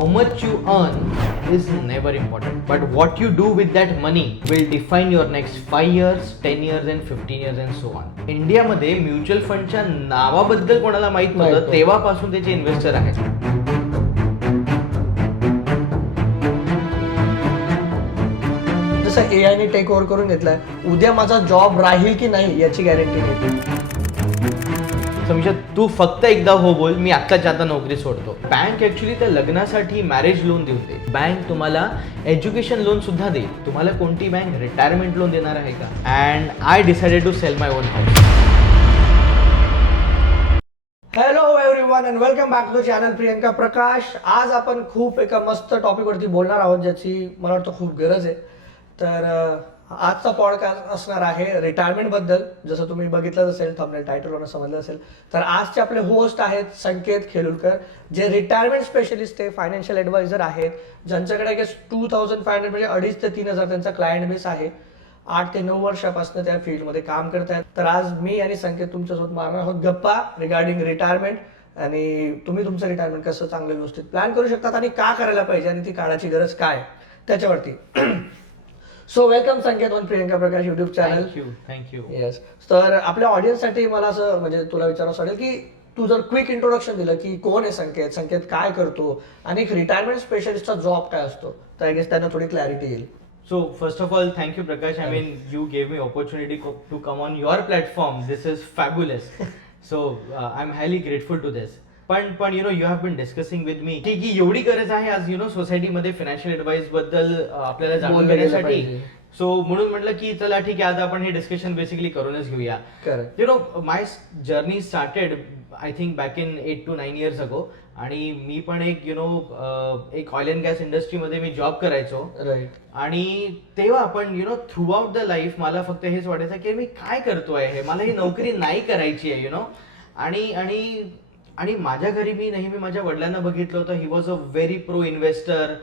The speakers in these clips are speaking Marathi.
how much you earn is never important, but what you do with that money will define your next 5 years, 10 years and 15 years and so on. इंडियामध्ये म्युच्युअल फंडच्या नावाबद्दल कोणाला माहित नव्हतं तेव्हापासून त्याचे इन्व्हेस्टर आहेत. जसं AI ने टेक ओव्हर करून घेतलाय, उद्या माझा जॉब राहील की नाही याची गॅरंटी नाही. समजा तू फक्त एकदा हो बोल, मी आत्ताच्या आता नोकरी सोडतो. बँक ऍक्च्युली त्या लग्नासाठी मॅरेज लोन देऊन दे. बँक तुम्हाला एज्युकेशन लोन सुद्धा देईल. तुम्हाला कोणती बँक रिटायरमेंट लोन देणार आहे का? And I decided to sell my own house. Hello everyone and welcome back to the channel Priyanka Prakash. आज आपण खूप एका मस्त टॉपिकवरती बोलणार आहोत ज्याची मला वाटतं खूप गरज आहे. तर आजचा पॉडकास्ट असणार आहे रिटायरमेंट बद्दल. जसं तुम्ही बघितलं असेल, थंबनेल टायटलवरून समजलं असेल. तर आजचे आपले होस्ट आहेत संकेत खेलुलकर, जे रिटायरमेंट स्पेशलिस्ट आहे, फायनान्शियल ॲडवायझर आहेत, ज्यांच्याकडे 2500 म्हणजे 2,500 ते 3,000 त्यांचा क्लायंट बेस आहे. 8 ते 9 वर्षापासून त्या फील्डमध्ये काम करत आहेत. तर आज मी आणि संकेत तुमच्यासोबत मारणार आहोत गप्पा रिगार्डिंग रिटायरमेंट, आणि तुम्ही तुमचं रिटायरमेंट कसं चांगलं व्यवस्थित प्लॅन करू शकतात आणि का करायला पाहिजे आणि ती काळाची गरज काय त्याच्यावरती. So welcome Sanket on Priyanka Prakash YouTube channel. Thank you. Yes. तर आपल्या ऑडियन्ससाठी मला असं म्हणजे तुला विचारावं वाटेल की तू जर क्विक इंट्रोडक्शन दिलं की कोण आहे संकेत, संकेत काय करतो आणि एक रिटायरमेंट स्पेशलिस्टचा जॉब काय असतो, तर आय गेस त्यांना थोडी क्लॅरिटी येईल. So first of all, thank you Prakash. I mean, you gave me opportunity to come on your platform. This is fabulous. So I'm highly grateful to this. पण you know, you have been discussing with me की एवढी गरज आहे आज सोसायटीमध्ये फायनान्शियल ॲडवाइस बद्दल आपल्याला जाणून घेण्यासाठी. सो म्हणून म्हटलं की चला ठीक आहे, आज आपण हे डिस्कशन बेसिकली करूनच घेऊया. You know, my journey started I think back in 8 to 9 years ago. आणि मी पण एक एक ऑइल अँड गॅस इंडस्ट्रीमध्ये मी जॉब करायचो. आणि तेव्हा आपण थ्रू आउट द लाईफ मला फक्त हेच वाटायचं की मी काय करतोय, हे मला ही नोकरी नाही करायची आहे. आणि आणि आणि माझ्या घरी मी नेहमी माझ्या वडिलांना बघितलं होतं. He was a very pro investor.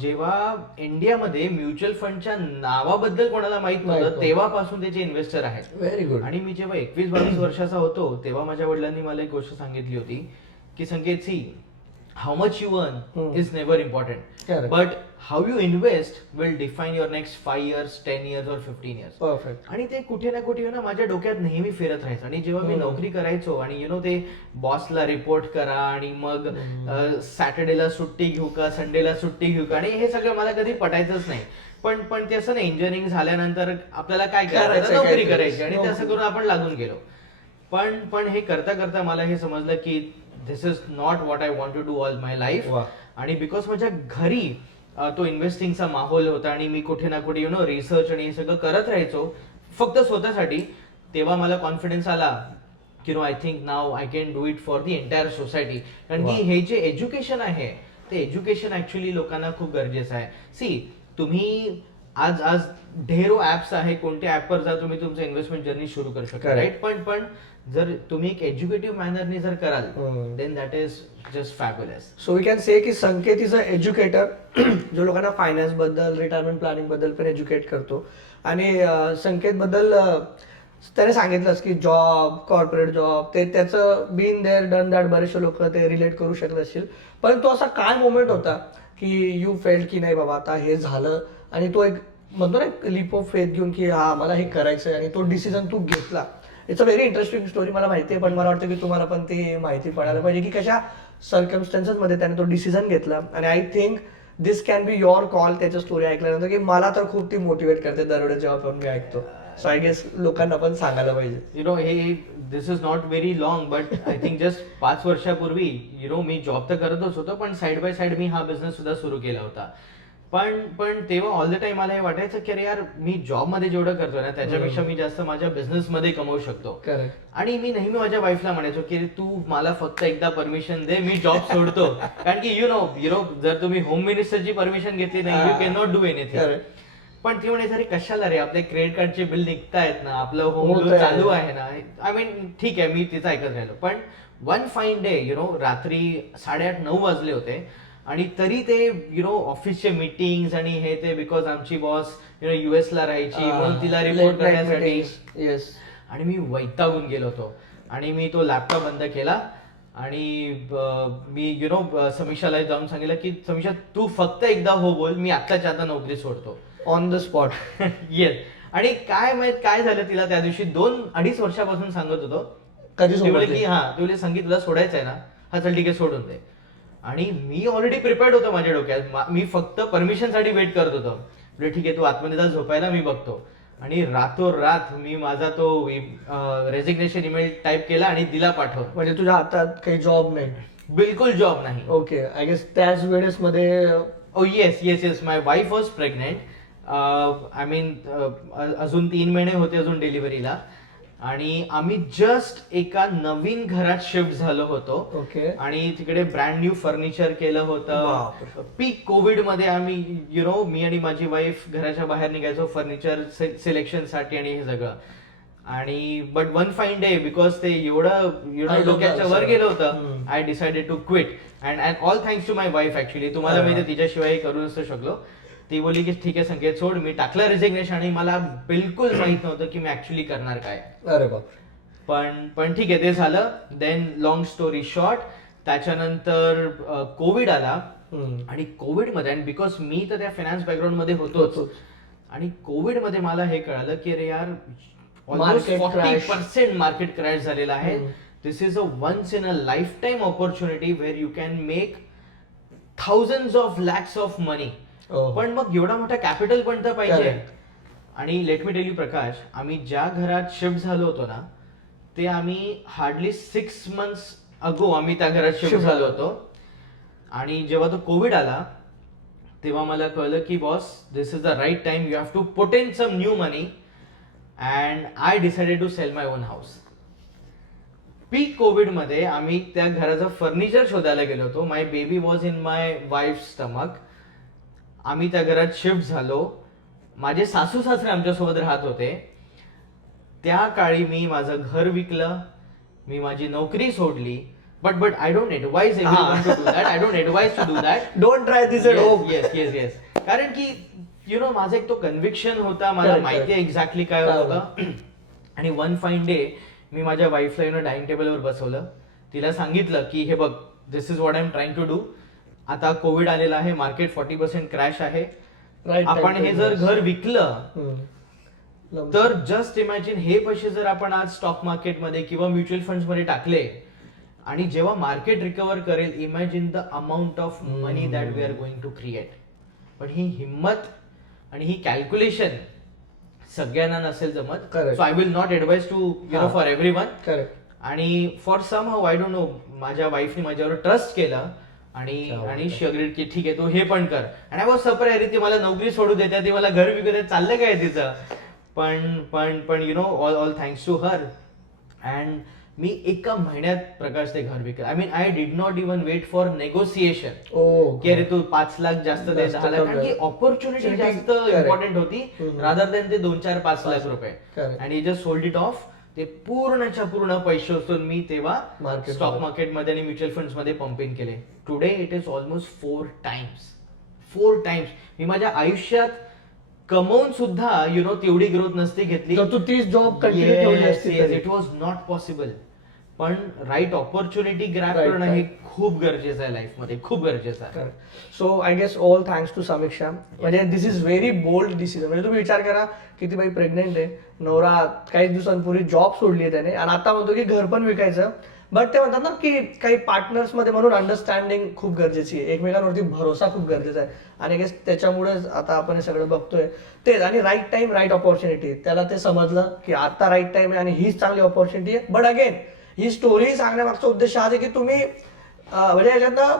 जेव्हा इंडियामध्ये म्युच्युअल फंडच्या नावाबद्दल कोणाला माहित नव्हतं तेव्हापासून त्याचे इन्व्हेस्टर आहेत. Very good. आणि मी जेव्हा 21-22 वर्षाचा होतो तेव्हा माझ्या वडिलांनी मला एक गोष्ट सांगितली होती की संकेत, C, how much you earn is never important. Correct. But how you invest will define your next 5 years, 10 years or 15 years. Perfect. आणि ते कुठे ना कुठे माझ्या डोक्यात नेहमी फिरत राहायचं. आणि जेव्हा मी नोकरी करायचो आणि ते बॉसला रिपोर्ट करा आणि मग सॅटर्डेला सुट्टी घेऊ का, संडेला सुट्टी घेऊ का, आणि हे सगळं मला कधी पटायचंच नाही. पण ते असं नाही, इंजिनिअरिंग झाल्यानंतर आपल्याला काय करायचं, नोकरी करायची, आणि ते असं करून आपण लागून गेलो. पण हे करता करता मला हे समजलं की this is not what I want to do all my life. आणि बिकॉज माझ्या घरी तो इन्व्हेस्टिंगचा माहोल होता आणि मी कुठे ना कुठे रिसर्च आणि हे सगळं करत राहायचो फक्त स्वतःसाठी. तेव्हा मला कॉन्फिडन्स आला की I think now I can do it for the entire society. कारण की हे जे एज्युकेशन आहे ते एज्युकेशन ऍक्च्युली लोकांना खूप गरजेचं आहे. सी, तुम्ही आज ढेरो ऍप्स आहे, कोणत्या ऍपवर जा तुम्ही तुमचं इन्व्हेस्टमेंट जर्नी सुरू करू शकता, राईट. पण जर तुम्ही एक एज्युकेटिव्ह मॅनरने जर कराल then that is just fabulous. So we can say की संकेत इज अ एज्युकेटर जो लोकांना फायनान्स बद्दल, रिटायरमेंट प्लॅनिंग बद्दल पण एज्युकेट करतो. आणि संकेत बद्दल त्याने सांगितलंच की जॉब, कॉर्पोरेट जॉब, ते त्याचं बीन देअर डन दॅट बरेचसे लोक ते रिलेट करू शकत असतील. पण तो असा काय मोमेंट होता की यू फेल्ड की नाही बाबा आता हे झालं, आणि तो एक म्हणतो ना लीप ऑफ फेथ घेऊन की हा मला हे करायचंय, आणि तो डिसिजन तू घेतला. It's a very interesting story, मला माहिती आहे. पण मला वाटतं की तुम्हाला पण ती माहिती पडायला पाहिजे की कशा सर्कमस्टन्सेसमध्ये त्याने तो डिसिजन घेतला. आणि I think this can be your call. त्याची स्टोरी ऐकल्यानंतर की मला तर खूप ती मोटिवेट करते दरवेळेस जेव्हा पण मी ऐकतो. सो आय गेस लोकांना पण सांगायला पाहिजे. हे this is not very long, but I think just 5 वर्षापूर्वी मी जॉब तर करतच होतो, पण साईड बाय साईड मी हा बिझनेस सुद्धा सुरू केला होता. पण तेव्हा ऑल द टाइम मला हे वाटायचं की अरे यार, मी जॉब मध्ये जेवढं करतोय ना त्याच्यापेक्षा मी जास्त माझ्या बिझनेस मध्ये कमवू शकतो. आणि मी नेहमी माझ्या वाईफला म्हणायचो की तू मला फक्त एकदा परमिशन दे, मी जॉब सोडतो. कारण की यु नो जर तुम्ही होम मिनिस्टरची परमिशन घेतली नाही, you can not do anything. पण ती म्हणायचं अरे कशाला रे, आपले क्रेडिट कार्डचे बिल निघतायत ना, आपलं होम लोन चालू आहे ना. आय मीन ठीक आहे, मी तिचं ऐकत राहिलो. पण वन फाईन डे रात्री 8:30-9 वाजले होते आणि तरी ते ऑफिसचे मीटिंग्स आणि हे ते, बिकॉज आमची बॉस US ला राहायची म्हणून तिला रिपोर्ट करण्यासाठी. आणि मी वैतागून गेलो होतो आणि मी तो लॅपटॉप बंद केला आणि मी समीक्षाला जाऊन सांगितलं की समीक्षा तू फक्त एकदा हो बोल, मी आत्ताच्या आता नोकरी सोडतो. On the spot. येस. आणि काय माहित काय झालं, तिला त्या दिवशी 2-2.5 वर्षापासून सांगत होतो. कधी ती बोलली की ती बोलली संगीत तुला सोडायचं आहे ना, हा चल ठीक आहे सोडून दे. आणि मी ऑलरेडी प्रिपेअर्ड होतो माझ्या डोक्यात, मी फक्त परमिशन साठी वेट करत होतो. म्हणजे ठीक आहे तू आतमध्ये जा झोपायला, मी बघतो. आणि रातोरात मी माझा तो रेजिग्नेशन ईमेल टाईप केला आणि दिला पाठवून. म्हणजे तुझ्या हातात काही जॉब नाही? बिलकुल जॉब नाही. ओके. आय गेस त्याच वेळेस मध्ये yes my wife was pregnant. I mean अजून 3 महिने होते अजून डिलिव्हरीला. आणि आम्ही जस्ट एका नवीन घरात शिफ्ट झालो होतो. ओके. आणि तिकडे ब्रँड न्यू फर्निचर केलं होतं. पीक कोविड मध्ये आम्ही मी आणि माझी वाईफ घराच्या बाहेर निघायचो फर्निचर सिलेक्शन साठी आणि हे सगळं. आणि but one fine day because ते एवढं डोक्याच्या वर गेलं होतं, I decided to quit. And all thanks to my wife. Actually तुम्हाला माहिती तिच्याशिवाय करू नसतो शकलो. ती बोलली की ठीक आहे संकेत सोड. मी टाकलं रेजिग्नेशन आणि मला बिलकुल माहित नव्हतं की मी ऍक्च्युली करणार काय. अरे बाप. पण ठीक आहे ते झालं. देन लॉंग स्टोरी शॉर्ट, त्याच्यानंतर कोविड आला. आणि कोविडमध्ये, आणि बिकॉज मी तर त्या फायनान्स बॅकग्राऊंड मध्ये होतोच, आणि कोविडमध्ये मला हे कळालं की अरे यार ऑलमोस्ट 40% मार्केट क्रॅश झालेला आहे. This is a once in a life time opportunity where you can make thousands of lakhs of money. पण मग एवढा मोठा कॅपिटल पण तर पाहिजे. आणि let me tell you Prakash, आम्ही ज्या घरात शिफ्ट झालो होतो ना, ते आम्ही हार्डली 6 months अगो आम्ही त्या घरात शिफ्ट झालो होतो. आणि जेव्हा तो कोविड आला तेव्हा मला कळलं की boss this is the right time, you have to put in some new money. And I decided to sell my own house. Peak Covid मध्ये आम्ही त्या घराचं फर्निचर शोधायला गेलो होतो. My baby was in my wife stomach. आम्ही त्या घरात शिफ्ट झालो. माझे सासू सासरे आमच्यासोबत राहत होते. त्या काळी मी माझं घर विकलं, मी माझी नोकरी सोडली. But I don't advise everyone to do that. I don't advise to do that. Don't try this at home. Yes. कारण की माझा एक तो कन्व्हिक्शन होता, मला माहिती आहे एक्झॅक्टली काय होतं. आणि वन फाईन डे मी माझ्या वाईफला डायनिंग टेबलवर बसवलं. तिला सांगितलं की हे बघ, this is what I am trying to do. आता कोविड आलेला आहे, मार्केट 40% क्रॅश आहे. आपण हे जर घर विकलं तर जस्ट इमॅजिन हे पैसे जर आपण आज स्टॉक मार्केटमध्ये किंवा म्युच्युअल फंड्स मध्ये टाकले आणि जेव्हा मार्केट रिकव्हर करेल, imagine the amount of money that we are going to create. पण ही हिंमत आणि ही कॅल्क्युलेशन सगळ्यांना नसेल जमत. So I will not advise to for everyone. आणि for somehow I don't know, माझ्या वाईफने माझ्यावर ट्रस्ट केलं आणि शी अग्रीड की ठीक आहे तू हे पण कर. आणि आय वॉज सरप्राइज, ती मला नोकरी सोडू देते, ती मला घर विकू देते, चाललं काय तिचं. पण all thanks to her. And मी एका महिन्यात प्रकाश ते घर विकलं. I mean I did not even wait for negotiation की अरे तू 5 लाख जास्त दे, 10 लाख. कारण की ऑपॉर्च्युनिटी जास्त इम्पॉर्टंट होती रादर दॅन ते 2-4-5 लाख रुपये. And he just sold it of. ते पूर्णच्या पूर्ण पैसे असून मी तेव्हा स्टॉक मार्केटमध्ये आणि म्युच्युअल फंड्स मध्ये पंपिंग केले. Today it is almost 4 times. मी माझ्या आयुष्यात कमवून सुद्धा तेवढी ग्रोथ नसते घेतली. तू तीच जॉब कंटिन्यू ठेवली असती. It was not possible. पण राईट ऑपॉर्च्युनिटी ग्रॅब करणं हे खूप गरजेचं आहे लाईफमध्ये, खूप गरजेचं आहे. So I guess all thanks to Samiksha. म्हणजे this is very bold decision. म्हणजे तुम्ही विचार करा की ती बाई प्रेग्नेंट आहे, नवरा काही दिवसांपूर्वी जॉब सोडली आहे त्याने, आणि आता म्हणतो की घर पण विकायचं. बट ते म्हणतात ना की काही पार्टनर्स मध्ये म्हणून अंडरस्टँडिंग खूप गरजेची आहे, एकमेकांवरती भरोसा खूप गरजेचा आहे. आणि गेस त्याच्यामुळेच आता आपण हे सगळं बघतोय तेच. आणि राईट टाइम राईट ऑपॉर्च्युनिटी, त्याला ते समजलं की आता राईट टाइम आहे आणि हीच चांगली ऑपॉर्च्युनिटी आहे. बट अगेन ही स्टोरी सांगण्यामागचा उद्देश हाच आहे की तुम्ही म्हणजे याच्यातनं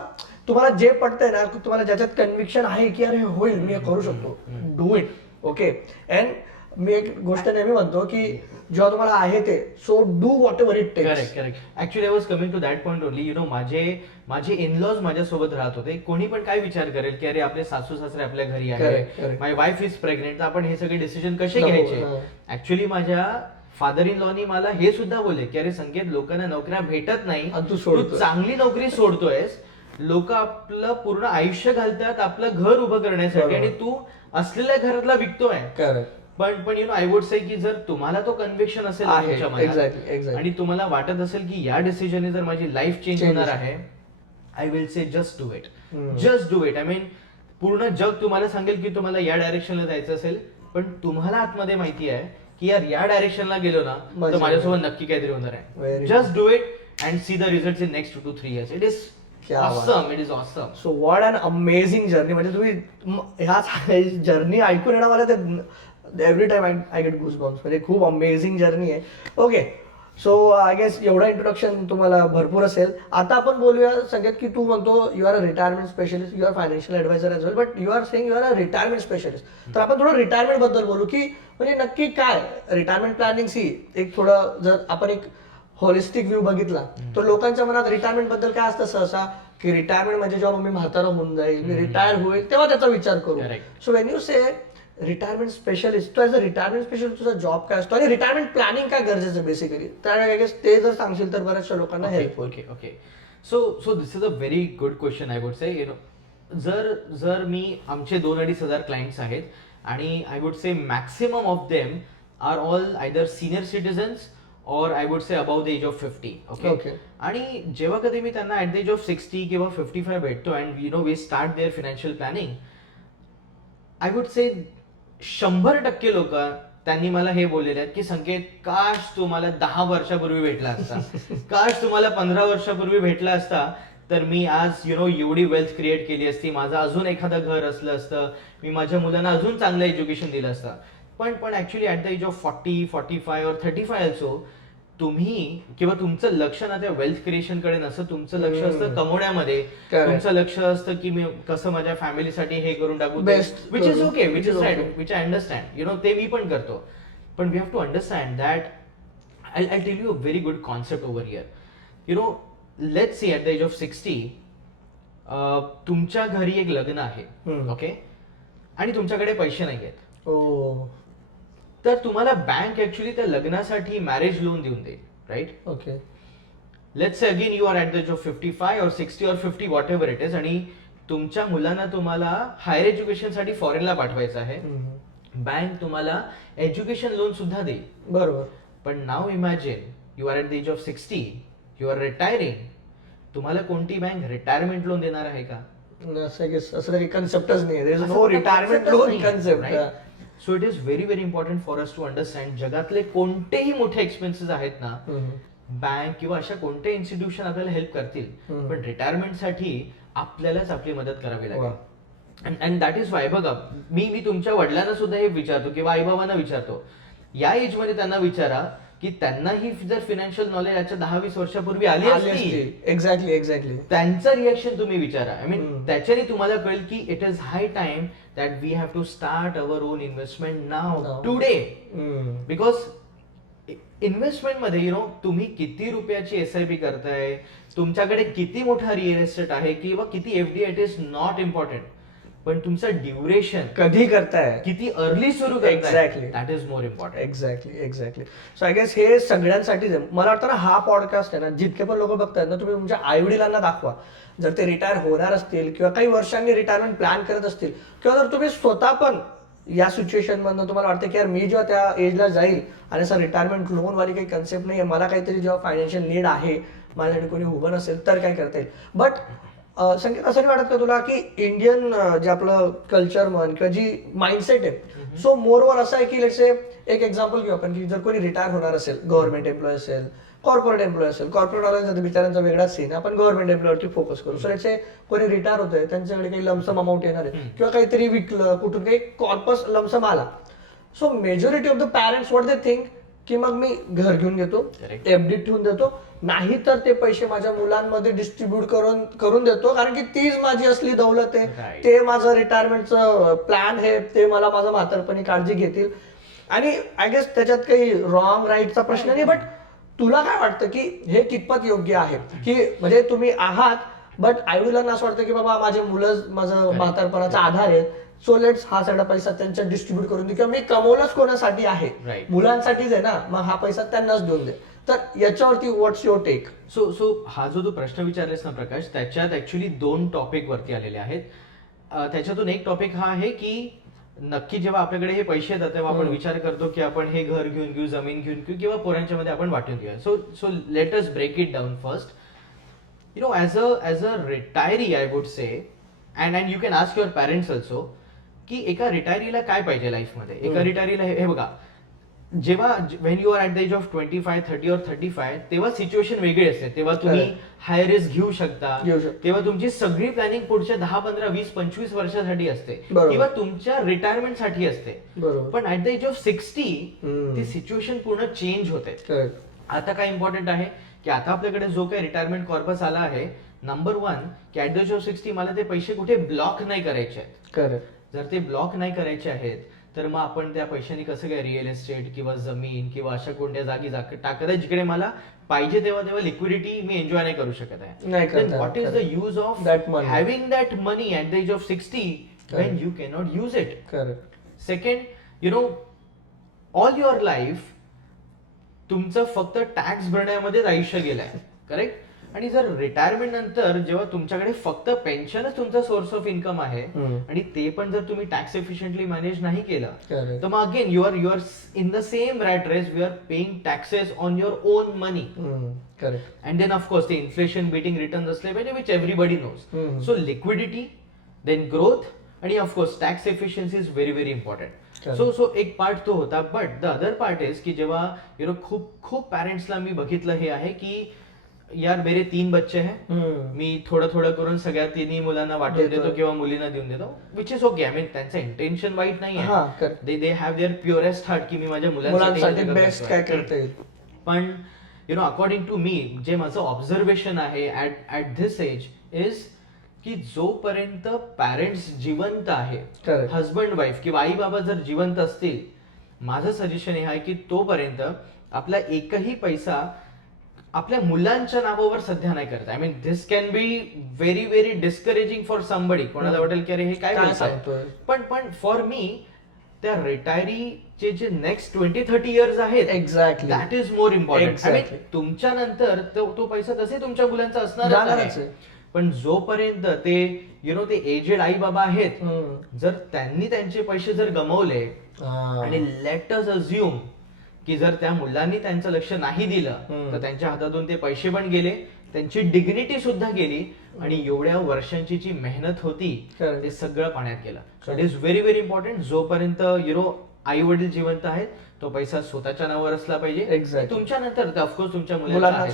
तुम्हाला जे पडतंय ना, तुम्हाला ज्याच्यात कन्व्हिक्शन आहे की अरे होईल, मी करू शकतो, डू इट. ओके. अँड मी एक गोष्ट नेहमी म्हणतो की जेव्हा तुम्हाला आहे ते, so do whatever it takes. Correct. Actually I was coming to that point only. माझे इनलॉज माझ्यासोबत राहत होते. कोणी पण काय विचार करेल की अरे आपले सासू सासरे आपल्या घरी आहे, माय वाईफ इज प्रेग्नेंट, आपण हे सगळे डिसिजन कसे घ्यायचे. ऍक्च्युली माझ्या फादर इन लॉनी मला हे सुद्धा बोलले की अरे संकेत, लोकांना नोकऱ्या भेटत नाही, तू चांगली नोकरी सोडतोयस. लोक आपलं पूर्ण आयुष्य घालतात आपलं घर उभं करण्यासाठी आणि तू असलेल्या घरातला विकतोय. पण आय वुड से की जर तुम्हाला तो कन्व्हिक्शन असेल आहे, तुमच्या मनात, exactly. आणि तुम्हाला वाटत असेल की या डिसिजनने जर माझी लाईफ चेंज होणार आहे, I will say just do it. Just do it. I mean पूर्ण जग तुम्हाला सांगेल की तुम्हाला या डायरेक्शनला जायचं असेल, पण तुम्हाला आतमध्ये माहिती आहे की यार या डायरेक्शनला गेलो ना तर माझ्यासोबत नक्की काहीतरी होणार आहे. Just do it and see the result in next 2 to 3 years. It is awesome. It is awesome. So what an amazing journey. म्हणजे तुम्ही ह्या जर्नी ऐकून येणं मला ते every time I get goose bumps. म्हणजे खूप अमेझिंग जर्नी आहे. ओके, सो आय गेस एवढं इंट्रोडक्शन तुम्हाला भरपूर असेल. आता आपण बोलूया संकेत की तू म्हणतो you are a retirement specialist, you are financial advisor as well, but you are saying you are a retirement specialist. तर आपण थोडं रिटायरमेंट बद्दल बोलू की म्हणजे नक्की काय रिटायरमेंट प्लॅनिंग. सी एक थोडं जर आपण एक होलिस्टिक व्ह्यू बघितला तर लोकांच्या मनात रिटायरमेंट बद्दल काय असतं सहसा की रिटायरमेंट म्हणजे जेव्हा मी म्हातारा होऊन जाईल, मी रिटायर होईल तेव्हा त्याचा विचार करू. So when you say retirement specialist, तो ॲज अ रिटायरमेंट स्पेशलिस्ट तुझा जॉब काय असतो आणि रिटायरमेंट प्लॅनिंग काय गरजेचं बेसिकली, तर ते जर सांगशील तर बऱ्याचशा लोकांना हेल्प होईल. Okay. So this is a very good question. I would say जर मी आमचे 2-2.5 क्लायंट्स आहेत आणि I would say maximum of them are all either senior citizens और I would say about the age of 50. Okay. आणि जेव्हा कधी मी त्यांना ऍट द एज ऑफ 60 किंवा 55 भेटतो and we start their financial planning, I would say 100% लोक त्यांनी मला हे बोललेले आहेत की संकेत, काश तुम्हाला 10 वर्षापूर्वी भेटला असता, काश तुम्हाला 15 वर्षापूर्वी भेटला असता तर मी आज एवढी वेल्थ क्रिएट केली असती, माझं अजून एखादं घर असलं असतं, मी माझ्या मुलांना अजून चांगलं एज्युकेशन दिलं असतं. पण actually at the age of 40, 45 और 35 ऑल्सो तुम्ही किंवा तुमचं लक्ष ना त्या वेल्थ क्रिएशन कडे नसतं, तुमचं लक्ष असतं कमवण्यामध्ये, तुमचं लक्ष असतं की मी कसं माझ्या फॅमिलीसाठी हे करून टाकू, which is okay, which is right, which I understand, ते मी पण करतो. पण we have to understand that I tell you a very good concept over here. Let's see at the age of 60 तुमच्या घरी एक लग्न आहे, ओके, आणि तुमच्याकडे पैसे नाही आहेत, तर तुम्हाला बँक ऍक्च्युली त्या लग्नासाठी मॅरेज लोन देऊन दे, right? Okay. Let's say again you are at the age of 55 और 60 और 50 वॉट एव्हर इट इज, आणि तुमच्या मुलांना तुम्हाला हायर एज्युकेशनसाठी फॉरेनला पाठवायचं आहे, बँक तुम्हाला एज्युकेशन लोन सुद्धा देईल, बरोबर. पण now imagine you are at the age of 60, you are retiring, तुम्हाला कोणती बँक रिटायरमेंट लोन देणार आहे का? असं काही कन्सेप्टच नाही. There is no retirement loan concept. So it is very very important for us to understand जगातले कोणतेही मोठे एक्सपेन्सेस आहेत ना, बँक किंवा अशा कोणते इन्स्टिट्यूशन आपल्याला हेल्प करतील, पण रिटायरमेंटसाठी आपल्यालाच आपली मदत करावी लागेल. अँड दॅट इज वाय बघा, मी तुमच्या वडिलांना सुद्धा हे विचारतो किंवा आईबाबांना विचारतो, या एज मध्ये त्यांना विचारा की त्यांनाही जर फायनान्शियल नॉलेज याच्या 10-20 वर्षापूर्वी आली असती, एक्झॅक्टली त्यांचं रिएक्शन तुम्ही विचारा. आय मीन त्याच्याने तुम्हाला कळेल की it is high time that we have to start our own investment now today. Because investment मध्ये तुम्ही किती रुपयाची SIP करताय, तुमच्याकडे किती मोठा रिअल एस्टेट आहे किंवा किती FD, it is not important, पण तुमचं ड्युरेशन कधी करताय, किती अर्ली सुरू करताय, exactly, that is more important. Exactly. So I guess हे सगळ्यांसाठीच आहे. मला वाटतं ना हा पॉडकास्ट आहे ना, जितके पण लोक बघतायत ना, तुम्ही तुमच्या आई वडिलांना दाखवा, जर ते रिटायर होणार असतील किंवा काही वर्षांनी रिटायरमेंट प्लॅन करत असतील, किंवा जर तुम्ही स्वतः पण या सिच्युएशन मधनं तुम्हाला वाटतं की यार मी जेव्हा त्या एजला जाईल आणि असं रिटायरमेंट लोन वाली काही कन्सेप्ट नाही, मला काहीतरी जेव्हा फायनान्शियल नीड आहे, माझ्यासाठी कोणी उभं नसेल तर काय करता येईल. बट संकेत, असं नाही वाटत का तुला की इंडियन जे आपलं कल्चर म्हण किंवा जी माइंडसेट आहे, सो मोरवर असं आहे की लेट्स से एक एक्झाम्पल घेऊ आपण की जर कोणी रिटायर होणार असेल, गव्हर्नमेंट एम्प्लॉय असेल, कॉर्पोरेट एम्प्लॉय असेल, कॉर्पोरेट बिचाऱ्यांचा वेगळाच सीन, आपण गव्हर्नमेंट एम्प्लॉयवरती फोकस करू. सो लेट्स से कोणी रिटायर होतोय, त्यांच्याकडे काही लमसम अमाऊंट येणार आहे किंवा काहीतरी विकलं, कुठून काही कॉर्पस लमसम आला, so majority of the parents what they think की मग मी घर घेऊन घेतो, FD ठेवून देतो, नाही तर ते पैसे माझ्या मुलांमध्ये डिस्ट्रीब्यूट करून देतो, कारण की तीच माझी असली दौलत आहे, ते माझं रिटायरमेंटचं प्लॅन आहे, ते मला माझं म्हातारपणी काळजी घेतील. आणि आय गेस त्याच्यात काही रॉंग राईटचा प्रश्न नाही, बट तुला काय वाटतं की हे कितपत योग्य आहे की म्हणजे तुम्ही आहात, बट आई वडिलांना असं वाटतं की बाबा माझे मुलं माझं म्हातारपणाचा आधार आहे, सो लेट्स हा सगळा पैसा त्यांच्या डिस्ट्रीब्यूट करून दे, किंवा मी कमवलंच कोणासाठी आहे, मुलांसाठीच आहे ना, मग हा पैसा त्यांनाच देऊन दे. तर याच्यावरती व्हॉट्स युअर टेक? सो हा जो तू प्रश्न विचारलेस ना प्रकाश, त्याच्यात ऍक्च्युली 2 टॉपिक वरती आलेले आहेत. त्याच्यातून एक टॉपिक हा आहे की नक्की जेव्हा आपल्याकडे हे पैसे येतात तेव्हा आपण विचार करतो की आपण हे घर घेऊन घेऊ, जमीन घेऊन घेऊ किंवा पोरांच्या मध्ये आपण वाटून घेऊया. So let us break it down first. As a retiree I would say, and you can ask your parents also, की एका रिटायरीला काय पाहिजे लाईफमध्ये. एका रिटायरीला हे बघा, जेव्हा when you are at the age of 25, 30 और 35 तेव्हा सिच्युएशन वेगळी असते. तेव्हा तुम्ही हाय रिस्क घेऊ शकता. तेव्हा तुमची सगळी प्लॅनिंग पुढच्या 10, 15, 20, 25 वर्षासाठी असते किंवा तुमच्या रिटायरमेंटसाठी असते. पण ऍट द एज ऑफ 60 ती सिच्युएशन पूर्ण चेंज होते. आता काय इम्पॉर्टंट आहे की आता आपल्याकडे जो काही रिटायरमेंट कॉर्पस आला आहे, नंबर 1 की ऍट द एज ऑफ 60 मला ते पैसे कुठे ब्लॉक नाही करायचे आहेत. जर ते ब्लॉक नाही करायचे आहेत तर मग आपण त्या पैशांनी कसं काय रिअल एस्टेट किंवा जमीन किंवा अशा कोणत्या जागी टाकत आहे जिकडे मला पाहिजे तेव्हा लिक्विडिटी मी एन्जॉय नाही करू शकत आहे. What is the use of having that money at the age of 60 when you cannot use it? Correct. Second, all your life तुमचं फक्त टॅक्स भरण्यामध्येच आयुष्य गेलंय, करेक्ट. आणि जर रिटायरमेंट नंतर जेव्हा तुमच्याकडे फक्त पेन्शनच तुमचा सोर्स ऑफ इन्कम आहे आणि ते पण जर तुम्ही टॅक्स एफिशियंटली मॅनेज नाही केलं तर मग again you are in the same rat race. We are paying taxes on your own money. And then of course ते इन्फ्लेशन बीटिंग रिटर्न असले पाहिजे, which everybody knows. So liquidity, then growth आणि of course tax efficiency is very very important. So एक पार्ट तो होता. But the other part is की जेव्हा खूप पॅरेंट्सला मी बघितलं हे आहे की यार मेरे 3 बच्चे हैं, मी थोडं थोडं करून सगळ्या 3 मुलांना वाटून देतो किंवा मुलींना देऊन देतो, which is okay. I mean त्यांचं इंटेन्शन वाईट नाही आहे. They have there purest heart की मी माझ्या मुलांसाठी बेस्ट काय करते. पण अकॉर्डिंग टू मी जे माझं ऑब्झर्वेशन आहे ऍट धिस एज इज की जोपर्यंत पॅरेंट्स जिवंत आहे, हजबंड वाईफ किंवा आई बाबा जर जिवंत असतील, माझं सजेशन हे आहे की तोपर्यंत आपला एकही पैसा आपल्या मुलांच्या नावावर सध्या नाही करत. I mean this can be very very discouraging for somebody. कोणाला वाटेल की अरे हे काय बोलतोय, पण फॉर मी त्या रिटायरीचे जे नेक्स्ट 20-30 इयर्स आहेत, exactly that is more important. I मीन तुमच्या नंतर तो पैसा तसे तुमच्या मुलांचा असणार, पण जोपर्यंत ते ते एजेड आई बाबा आहेत, जर त्यांनी त्यांचे पैसे जर गमावले आणि लेट अस अज्युम की जर त्या मुलांनी त्यांचं लक्ष नाही दिलं तर त्यांच्या हातातून ते पैसे पण गेले, त्यांची डिग्निटी सुद्धा गेली आणि एवढ्या वर्षांची जी मेहनत होती ते सगळं पाण्यात गेलं. So it is very very important. जोपर्यंत आई वडील जिवंत आहेत तो पैसा स्वतःच्या नावावर असला पाहिजे. तुमच्या नंतर ऑफकोर्स तुमच्या मुलांना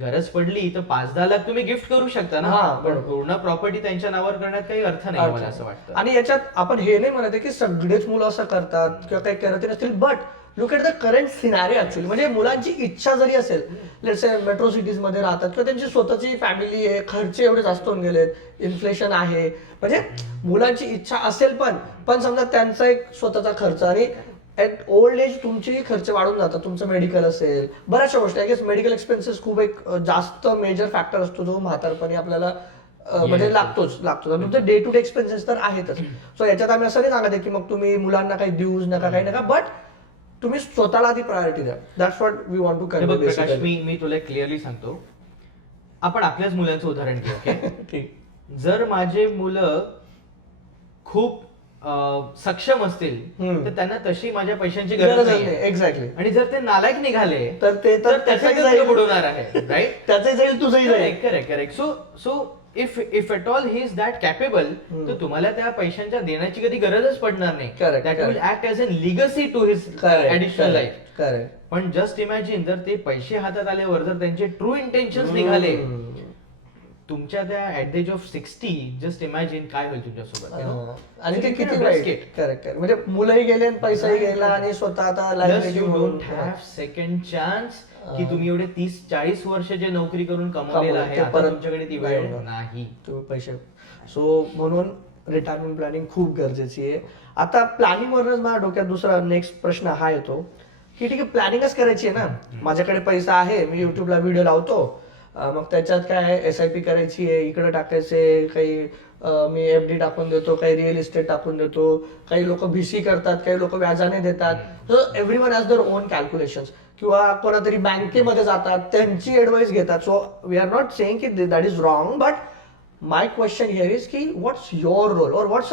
गरज पडली तर 5-10 लाख तुम्ही गिफ्ट करू शकता ना, पण पूर्ण प्रॉपर्टी त्यांच्या नावावर करण्यात काही अर्थ नाही मला असं वाटतं. आणि याच्यात आपण हे नाही म्हणत की सगळेच मुलं असं करतात किंवा काही करत नसतील, but look at the current scenario actually. म्हणजे मुलांची इच्छा जरी असेल, लेट्स से मेट्रो सिटीज मध्ये राहतात किंवा त्यांची स्वतःची फॅमिली आहे, खर्च एवढे जास्त होऊन गेलेत, इन्फ्लेशन आहे, म्हणजे मुलांची इच्छा असेल पण समजा त्यांचा एक स्वतःचा खर्च आणि ऍट ओल्ड एज तुमचेही खर्च वाढून जातात. तुमचं मेडिकल असेल, बऱ्याचशा गोष्टी. आय गेस मेडिकल एक्सपेन्सेस खूप एक जास्त मेजर फॅक्टर असतो जो म्हातारपणी आपल्याला म्हणजे लागतोच. तुमचं डे टू डे एक्सपेन्सेस तर आहेतच. सो याच्यात आम्ही असं नाही सांगत की मग तुम्ही मुलांना काही देऊच नका, काही नका, बट तुम्ही स्वतःला आधी प्रायोरिटी द्या. That's what we want to convey. Prakash, मी तुला क्लिअरली सांगतो, आपण आपल्याच मुलांचं उदाहरण घेऊ. जर माझे मुलं खूप सक्षम असतील तर त्यांना तशी माझ्या पैशांची गरज नाही. एक्झॅक्टली. आणि जर ते नालायक निघाले तर ते त्याचं बुडवणार आहे, राईट. त्याचंही जाईल, तुझंही जाईल. Correct. So if at all he is that capable, तर तुम्हाला त्या पैशांच्या देण्याची कधी गरजच पडणार नाही. That will act as a legacy to his additional life. पण जस्ट इमॅजिन जर ते पैसे हातात आल्यावर जर त्यांचे ट्रू इंटेन्शन्स निघाले तुमच्या त्या at the age of 60, just imagine काय होईल तुमच्यासोबत. आणि ते किती करेक्ट. म्हणजे मुलंही गेले, पैसाही गेला आणि स्वतः आता you don't have second chance की तुम्ही एवढे 30-40 वर्ष जे नोकरी करून कमवलेलं आहे आता तुमच्याकडे ती वेळ नाही, तुम्ही पैसे. सो म्हणून रिटायरमेंट प्लॅनिंग खूप गरजेची आहे. आता प्लॅनिंग वरच माझ्या डोक्यात दुसरा नेक्स्ट प्रश्न हा येतो की ठीक आहे, प्लॅनिंगच करायची आहे ना, माझ्याकडे पैसा आहे, मी युट्यूबला व्हिडिओ लावतो, मग त्याच्यात काय SIP करायची आहे, इकडे टाकायचे, काही मी FD टाकून देतो, काही रिअल इस्टेट टाकून देतो, काही लोक VC करतात, काही लोक व्याजाने देतात. So everyone has their own calculations. किंवा कोणातरी बँकेमध्ये जातात, त्यांची ऍडवाइस घेतात. So we are not saying की that is wrong, but my question here is की व्हॉट्स युअर रोल और what's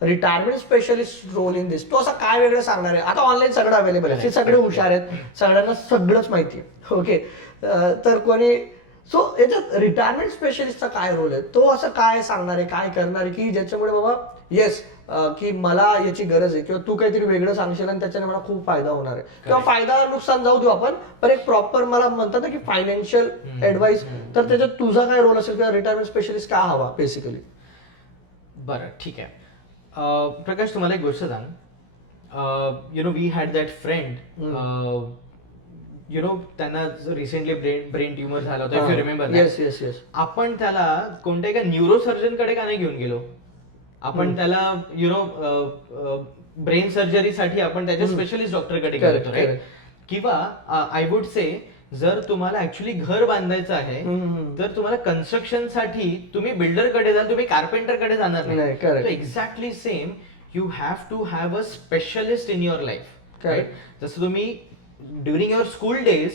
retirement specialist role in this, तो असं काय वेगळं सांगणार आहे? आता ऑनलाईन सगळं अवेलेबल आहे, ते सगळे हुशार आहेत, सगळ्यांना सगळंच माहिती आहे. ओके, तर कोणी सो याच्यात रिटायरमेंट स्पेशलिस्टचा काय रोल आहे? तो असं काय सांगणार आहे, काय करणार आहे की ज्याच्यामुळे बाबा येस की मला याची गरज आहे, किंवा तू काहीतरी वेगळं सांगशील आणि त्याच्याने मला खूप फायदा होणार आहे, किंवा फायदा नुकसान जाऊ देऊ आपण, पण एक प्रॉपर मला म्हणतात ना की फायनान्शियल ऍडवाइस, तर त्याच्यात तुझा काय रोल असेल, किंवा रिटायरमेंट स्पेशलिस्ट का हवा बेसिकली? बरं, ठीक आहे. प्रकाश, तुम्हाला एक गोष्ट सांग, वी हॅड दॅट फ्रेंड, त्यांना रिसेंटली ब्रेन ट्युमर झाला होता, if you remember. Yes yes yes. आपण त्याला कोणत्या एका न्यूरोसर्जन कडे का नाही घेऊन गेलो? आपण त्याला ब्रेन सर्जरीसाठी आपण त्याच्या स्पेशलिस्ट डॉक्टरकडे गेलो होतो, राईट? किंवा आय वुड से, जर तुम्हाला ऍक्च्युली घर बांधायचं आहे तर तुम्हाला कन्स्ट्रक्शन साठी तुम्ही बिल्डर कडे जाल, तुम्ही कार्पेंटर कडे जाणार नाही. Exactly same, you have to have a specialist in your life, right? जसं तुम्ही ड्युरिंग युअर स्कूल डेज,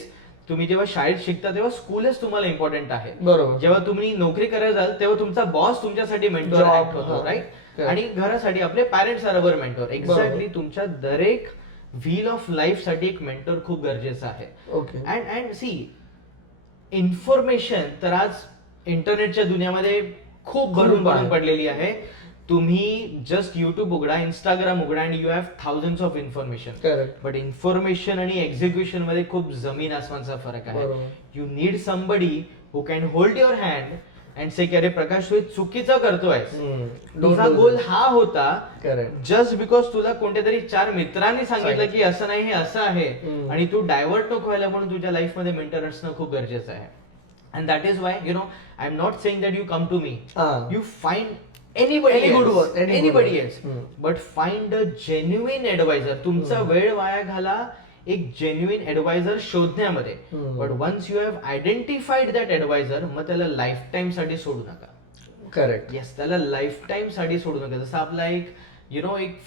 तुम्ही जेव्हा शाळेत शिकता तेव्हा स्कूलच तुम्हाला इम्पॉर्टंट आहे. बरोबर. जेव्हा तुम्ही नोकरी करायला जाल तेव्हा तुमचा बॉस तुमच्यासाठी मेंटॉर होतो, राईट? आणि घरासाठी आपले parents are our mentor. Exactly तुमच्या दरेक व्हील ऑफ लाईफ साठी एक मेंटॉर खूप गरजेचं आहे. ओके. अँड सी, इन्फॉर्मेशन तर आज इंटरनेटच्या दुनियामध्ये खूप भरून पडलेली आहे. तुम्ही जस्ट युट्यूब उघडा, इंस्टाग्राम उघडा, and you have thousands of information. But information आणि एक्झिक्युशन मध्ये खूप जमीन आसमानचा फरक आहे. You need somebody who can hold your hand and say की अरे प्रकाश, तू चुकीचं करतोय, तुझा गोल हा होता, जस्ट बिकॉज तुला कोणत्या तरी 4 मित्रांनी सांगितलं की असं नाही, हे असं आहे, आणि तू डायव्हर्ट नको व्हायला म्हणून तुझ्या लाईफ मध्ये मेंटर असणं खूप गरजेचं आहे. And that is why I am not saying that you come to me, you find anybody else, but find a genuine advisor. तुमचा वेळ वाया घाला एक जेन्युइन ऍडवायझर शोधण्यामध्ये, but once you have identified that adviser, मग त्याला लाईफ टाइम साठी सोडू नका. करेक्ट. येस, त्याला लाईफ टाइम साठी सोडू नका. जसं आपला एक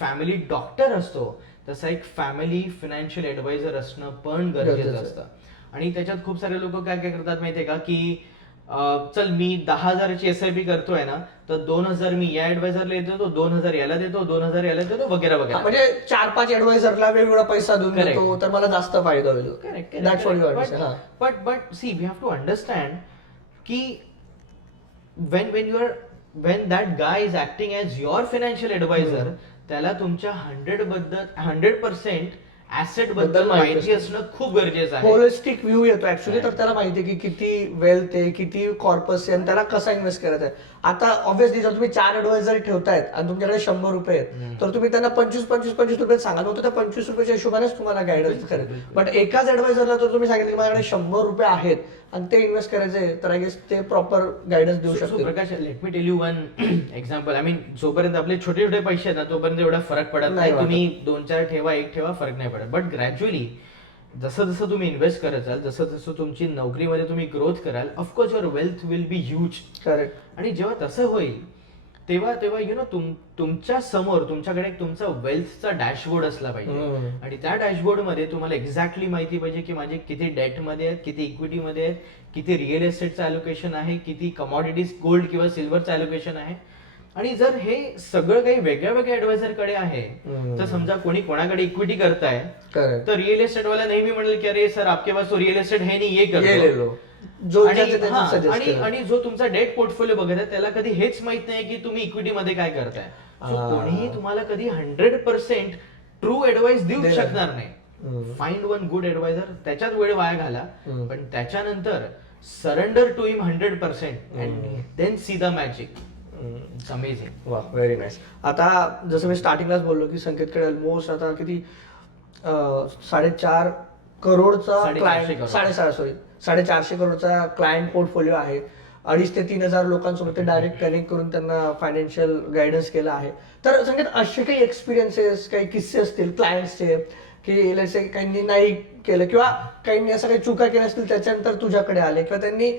फॅमिली डॉक्टर असतो, तसा एक फॅमिली फायनान्शियल ऍडवायझर असणं पण गरजेचं असतं. आणि त्याच्यात खूप सारे लोक काय काय करतात माहितीये का, की चल मी 10,000ची SIP करतोय ना, तर 2,000 मी या ऍडवायझरला देतो, 2,000 याला देतो, 2,000 याला देतो, वगैरे वगैरे. म्हणजे 4-5 ऍडवायझरला वेगवेगळा पैसा देऊन देतो, तर मला जास्त फायदा होईल. Correct. But see, we have to understand की when that guy is acting as your financial advisor, त्याला तुमच्या 100% ऍसेट बद्दल माहिती असणं खूप गरजेचं आहे. होलिस्टिक व्ह्यू येतो ऍक्च्युली, तर त्याला माहिती आहे की किती वेल्थ आहे, किती कॉर्पस आहे, आणि त्याला कसा इन्व्हेस्ट करायचा आहे. आता ऑब्व्हियसली जर तुम्ही 4 ऍडवायझर ठेवतायत आणि तुमच्याकडे 100 रुपये आहेत, तर तुम्ही त्यांना 25 रुपये सांगा, तर त्या 25 रुपयाच्या हिशोबानेच तुम्हाला गायडन्स करेल. बट एकाच ऍडवायझरला जर तुम्ही सांगितलं की माझ्याकडे 100 रुपये आहेत आणि ते इन्व्हेस्ट करायचे, तर आय गेस ते प्रॉपर गायडन्स देऊ शकतो. Prakash, let me tell you one example. I mean, जोपर्यंत आपले छोटे छोटे पैसे आहेत ना, तोपर्यंत एवढा फरक पडत नाही. तुम्ही 2-4 ठेवा, 1 ठेवा, फरक नाही पडत. बट ग्रॅज्युअली जसं जसं तुम्ही इन्व्हेस्ट करत जाल, जसं जसं तुमची नोकरीमध्ये तुम्ही ग्रोथ कराल, of course your wealth will be huge. Correct. आणि जेव्हा तसं होईल तेव्हा तुमच्या समोर तुमच्याकडे तुमचा वेल्थचा डॅशबोर्ड असला पाहिजे. आणि त्या डॅशबोर्ड मध्ये तुम्हाला एक्झॅक्टली माहिती पाहिजे की माझे किती डेट मध्ये आहेत, किती इक्विटी मध्ये आहेत, किती रिअल एस्टेटचं अलोकेशन आहे, किती कमॉडिटीज गोल्ड किंवा सिल्वरचं अलोकेशन आहे. आणि जर हे सगळं काही वेगळ्या वेगळ्या ऍडवायझर कडे आहे, तर समजा कोणी कोणाकडे इक्विटी करताय, तर रिअल एस्टेट वाला नेहमी म्हणेल की अरे सर आपके पास तो रिअल एस्टेट है नहीं, ये करतो. आणि जो तुमचा डेट पोर्टफोलिओ बघत आहे त्याला कधी हेच माहित नाही की तुम्ही इक्विटी मध्ये काय करताय. कोणीही तुम्हाला कधी 100% ट्रू ऍडवाइस देऊ शकणार नाही. फाइंड वन गुड ऍडवायझर, त्याच्यात वेळ वाया घाला, पण त्याच्यानंतर surrender to him 100% and then see the magic. It's amazing. वा, व्हेरी नाईस. आता जसं मी स्टार्टिंगलाच बोललो की संकेतकडे ऑलमोस्ट आता किती 4.5 करोडचा क्लायंट, 450 करोडचा क्लायंट पोर्टफोलिओ आहे. 2,500 ते 3,000 लोकांसोबत ते डायरेक्ट कनेक्ट करून त्यांना फायनान्शियल गायडन्स केलं आहे. तर संकेत, असे काही एक्सपिरियन्सेस, काही किस्से असतील क्लायंट्सचे की लेट्स से काहींनी नाही केलं, किंवा काहींनी असं काही चुका केल्या असतील, त्याच्यानंतर तुझ्याकडे आले, किंवा त्यांनी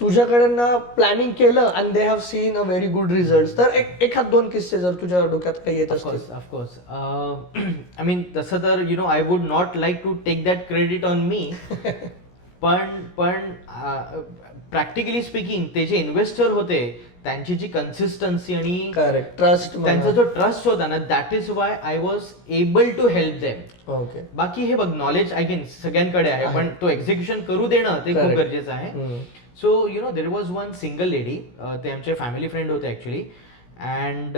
तुझ्याकडनं प्लॅनिंग केलं and they have seen a very good result, तर एखाद 2 किस्से जर तुझ्या डोक्यात काही येत असतील. ऑफकोर्स. आय मीन, तसं तर I would not like to take that credit on me, पण प्रॅक्टिकली स्पीकिंग ते जे इन्व्हेस्टर होते त्यांची जी कन्सिस्टन्सी आणि करेक्ट ट्रस्ट त्यांचा जो ट्रस्ट होता ना, that is why I was able to help them. Okay बाकी हे बघ, नॉलेज अगेन सगळ्यांकडे आहे, पण तो एक्झिक्युशन करू देणं ते खूप Correct. गरजेचं आहे. So there was one single lady, ते आमचे फॅमिली फ्रेंड होते actually, and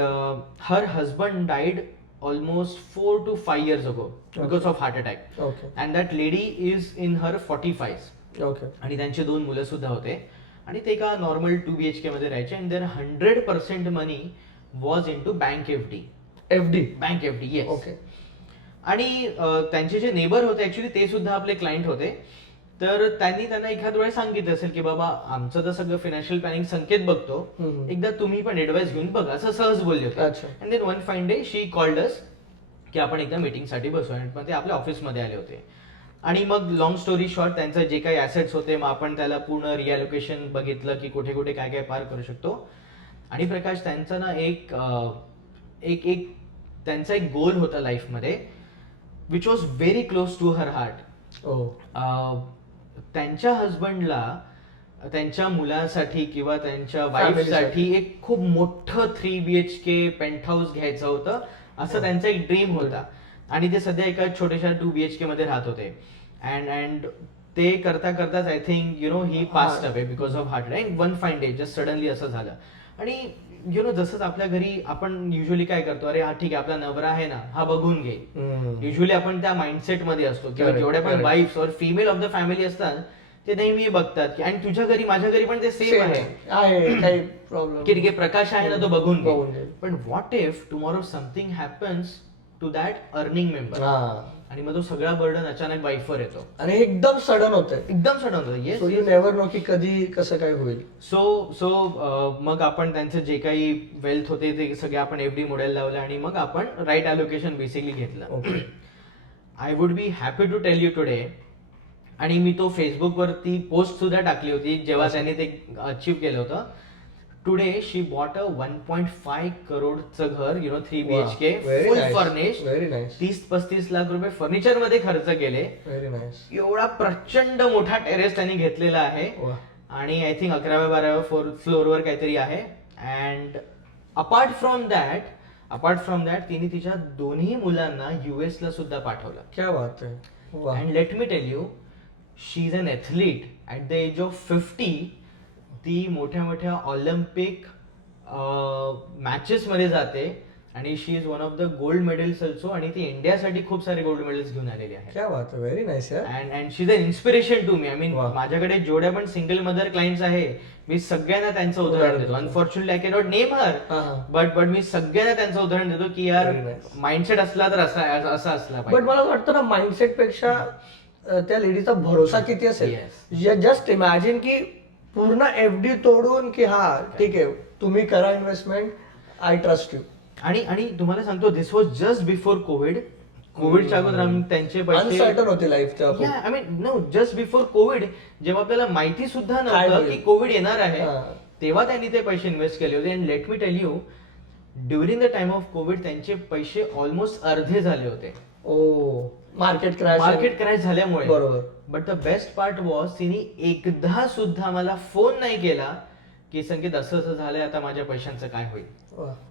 her husband died almost 4 to 5 years ago because of heart attack. Okay And that lady is in her 45s. Okay आणि त्यांचे 2 मुलं सुद्धा होते आणि ते एका नॉर्मल 2 BHK मध्ये राहायचे. And there 100% money was into bank FD. FD bank FD, yes. Okay आणि त्यांचे जे नेबर होते ऍक्च्युली ते सुद्धा आपले क्लायंट होते. तर त्यांना एखाद वेळेस सांगितलं असेल की बाबा आमचं तर सगळं फायनान्शियल प्लॅनिंग संकेत बघतो, एकदा तुम्ही पण ऍडवाइस घेऊन बघा, असं सहज बोलले होते. अच्छा. And then one fine day she called us की आपण एकदा मीटिंगसाठी बसू. आणि मग ते आपल्या ऑफिसमध्ये आले होते. आणि मग लॉंग स्टोरी शॉर्ट, त्यांचं जे काही ऍसेट्स होते मग आपण त्याला पूर्ण रिअलोकेशन बघितलं की कुठे कुठे काय काय पार करू शकतो. आणि प्रकाश, त्यांचा ना एक त्यांचा एक गोल होता लाईफमध्ये which was very close to her heart. त्यांच्या हजबंडला त्यांच्या मुलांसाठी किंवा त्यांच्या वाईफसाठी एक खूप मोठं 3 BHK पेंट हाऊस घ्यायचं होतं, असं त्यांचा एक ड्रीम होता. आणि ते सध्या एका छोट्याशा 2 BHK मध्ये राहत होते. अँड ते करता करताच I think he passed away because of heart attack. One fine day just suddenly असं झालं. आणि जसंच आपल्या घरी आपण युजली काय करतो, अरे हा ठीक आहे आपला नवरा आहे ना, हा बघून घे. युजली आपण त्या माइंडसेट मध्ये असतो किंवा जेवढ्या पण वाईफ्स और फिमेल ऑफ द फॅमिली असतात ते नेहमी बघतात की, आणि तुझ्या घरी माझ्या घरी पण ते सेम आहे काही प्रॉब्लेम की ठीक आहे प्रकाश आहे ना तो बघून बघून घे. घे. पण what if tomorrow something happens to that earning member, आणि मग तो सगळा बर्डन अचानक वाईफवर येतो आणि एकदम सडन होतंय, एकदम सडन होतं. Yes. So you never know की कधी कसं काय होईल. सो मग आपण त्यांचं जे काही वेल्थ होते ते सगळे आपण FD मॉडेल लावलं आणि मग आपण राईट अलोकेशन बेसिकली घेतलं. I would be happy to tell you today, आणि मी तो फेसबुकवरती पोस्ट सुद्धा टाकली होती जेव्हा त्यांनी ते अचीव केलं होतं. टुडे शी बॉट अ 1.5 करोडचं घर, 3 BHK फुल फर्निश. Very nice. 30-35 लाख रुपये फर्निचर मध्ये खर्च केले. Very nice. एवढा प्रचंड मोठा टेरेस त्यांनी घेतलेला आहे. आणि आय थिंक 11व्या-12व्या फ्लोअरवर काहीतरी आहे. अँड अपार्ट फ्रॉम दॅट तिने तिच्या दोन्ही मुलांना US ला सुद्धा पाठवलं. क्या बात आहे. And let me tell you, she is an athlete. At the age of 50 ती मोठ्या मोठ्या ऑलिम्पिक मॅचेस मध्ये जाते आणि she is one of the gold medals also. आणि ती इंडियासाठी खूप सारे गोल्ड मेडल्स घेऊन आलेली आहे. क्या बात आहे. व्हेरी नाईस यार. And she is an inspiration to me. I mean Wow. माझ्याकडे जेवढ्या पण सिंगल मदर क्लायंट्स आहे मी सगळ्यांना त्यांचं उदाहरण देतो. Unfortunately I can not name her, but मी सगळ्यांना त्यांचं उदाहरण देतो की यार Very nice. माइंडसेट असला तर असा असला बट पाहिजे. मला असं वाटतं ना, माइंडसेट पेक्षा त्या लेडीचा भरोसा किती असेल. जस्ट इमॅजिन की पूर्ण FD तोडून की हा ठीक आहे तुम्ही करा इन्व्हेस्टमेंट, आय ट्रस्ट यू. आणि तुम्हाला सांगतो, दिस वॉज जस्ट बिफोर कोविडच्या अगोदर आम्ही त्यांचे पैसे, अनसर्टन होती life. I mean no, just before COVID, जेव्हा आपल्याला माहिती सुद्धा नव्हतं होईल? की कोविड येणार आहे, हा. तेव्हा त्यांनी ते पैसे इन्व्हेस्ट केले होते. And let me tell you, during the time of Covid त्यांचे पैसे ऑलमोस्ट अर्धे झाले होते. ओ, मार्केट क्रॅश झाल्यामुळे. बरोबर. But the best part was, तिने एकदा सुद्धा मला फोन नाही केला की संकेत असं असं झालंय, आता माझ्या पैशांचं काय होईल.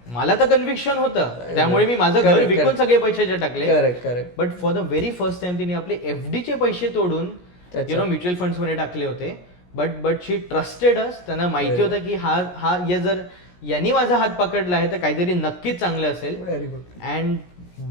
मला तर कन्व्हिक्शन होतं, त्यामुळे मी माझं घर विकून सगळे पैसे टाकले. Correct. But for the very first time तिने आपले FD चे पैसे तोडून म्युच्युअल फंड्स मध्ये टाकले होते. बट शी ट्रस्टेड अस. त्यांना माहिती होतं की हा जर यांनी माझा हात पकडला आहे तर काहीतरी नक्कीच चांगलं असेल. Very good. And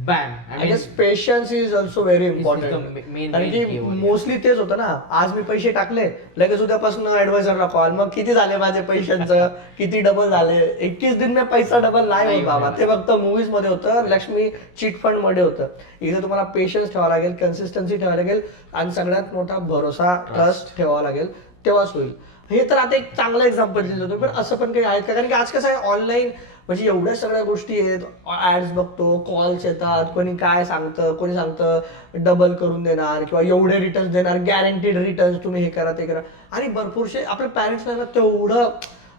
bam, I guess patience is also very the important. main कारण की key over here. मोस्टली तेच होतं ना, आज मी पैसे टाकले लगेच उद्यापासून ऍडवायझरला कॉल, मग किती झाले माझे पैशांचं, किती डबल झाले. 21 दिन में पैसा डबल नाही होत बाबा. ते फक्त मूवीज मध्ये होतं, लक्ष्मी चिट फंड मध्ये होतं. इथे तुम्हाला पेशन्स ठेवावा लागेल, कन्सिस्टन्सी ठेवावी लागेल आणि सगळ्यात मोठा भरोसा, ट्रस्ट ठेवावा लागेल, तेव्हाच होईल. हे तर आता एक चांगलं एक्झाम्पल दिलं होतं. पण असं पण काही आहेत का? कारण की आज कसं आहे, ऑनलाईन म्हणजे एवढ्या सगळ्या गोष्टी आहेत, ऍड्स बघतो, कॉल्स येतात, कोणी काय सांगतं, कोणी सांगतं डबल करून देणार किंवा एवढे रिटर्न्स देणार, गॅरंटीड रिटर्न्स, तुम्ही हे करा ते करा. आणि भरपूरसे आपल्या पॅरेंट्सला तेवढं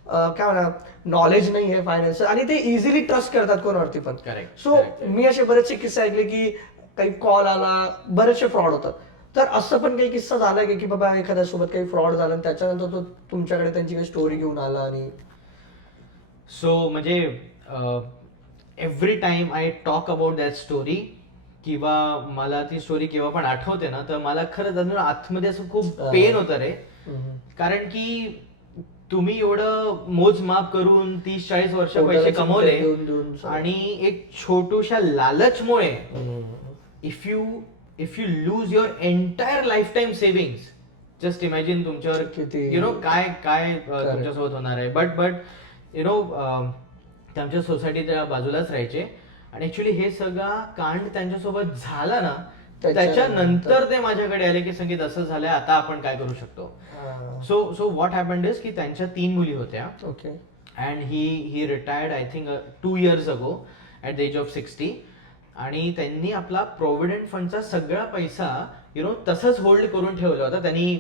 काय म्हणा नॉलेज नाही आहे फायनान्स, आणि ते इझिली ट्रस्ट करतात कोणावरती पण. सो मी असे बरेचसे किस्से ऐकले की काही कॉल आला, बरेचसे फ्रॉड होतात. तर असं पण काही किस्सा झालाय की बाबा एखाद्यासोबत काही फ्रॉड झाला आणि त्याच्यानंतर तो तुमच्याकडे त्यांची काही स्टोरी घेऊन आला आणि सो म्हणजे every time I talk about that story किंवा मला ती स्टोरी केव्हा पण आठवते ना, तर मला खरंच अजून आतमध्ये असं खूप पेन होतं रे. कारण की तुम्ही एवढं मोजमाप करून 30-40 वर्ष पैसे कमवले आणि एक छोटूशा लालचमुळे if you lose your entire life time savings, just imagine तुमच्यावर काय काय तुमच्यासोबत होणार आहे. बट ते आमच्या सोसायटीच्या बाजूलाच राहायचे आणि ऍक्च्युली हे सगळा कांड त्यांच्यासोबत झाला ना, त्याच्यानंतर ते माझ्याकडे आले की संगीत असं झालंय, आता आपण काय करू शकतो. सो व्हॉट हॅपन्ड इज की त्यांच्या 3 मुली होत्या. Okay. And he retired I think 2 years अगो ॲट द एज ऑफ 60. आणि त्यांनी आपला प्रोव्हिडंट फंडचा सगळा पैसा तसंच होल्ड करून ठेवला होता. त्यांनी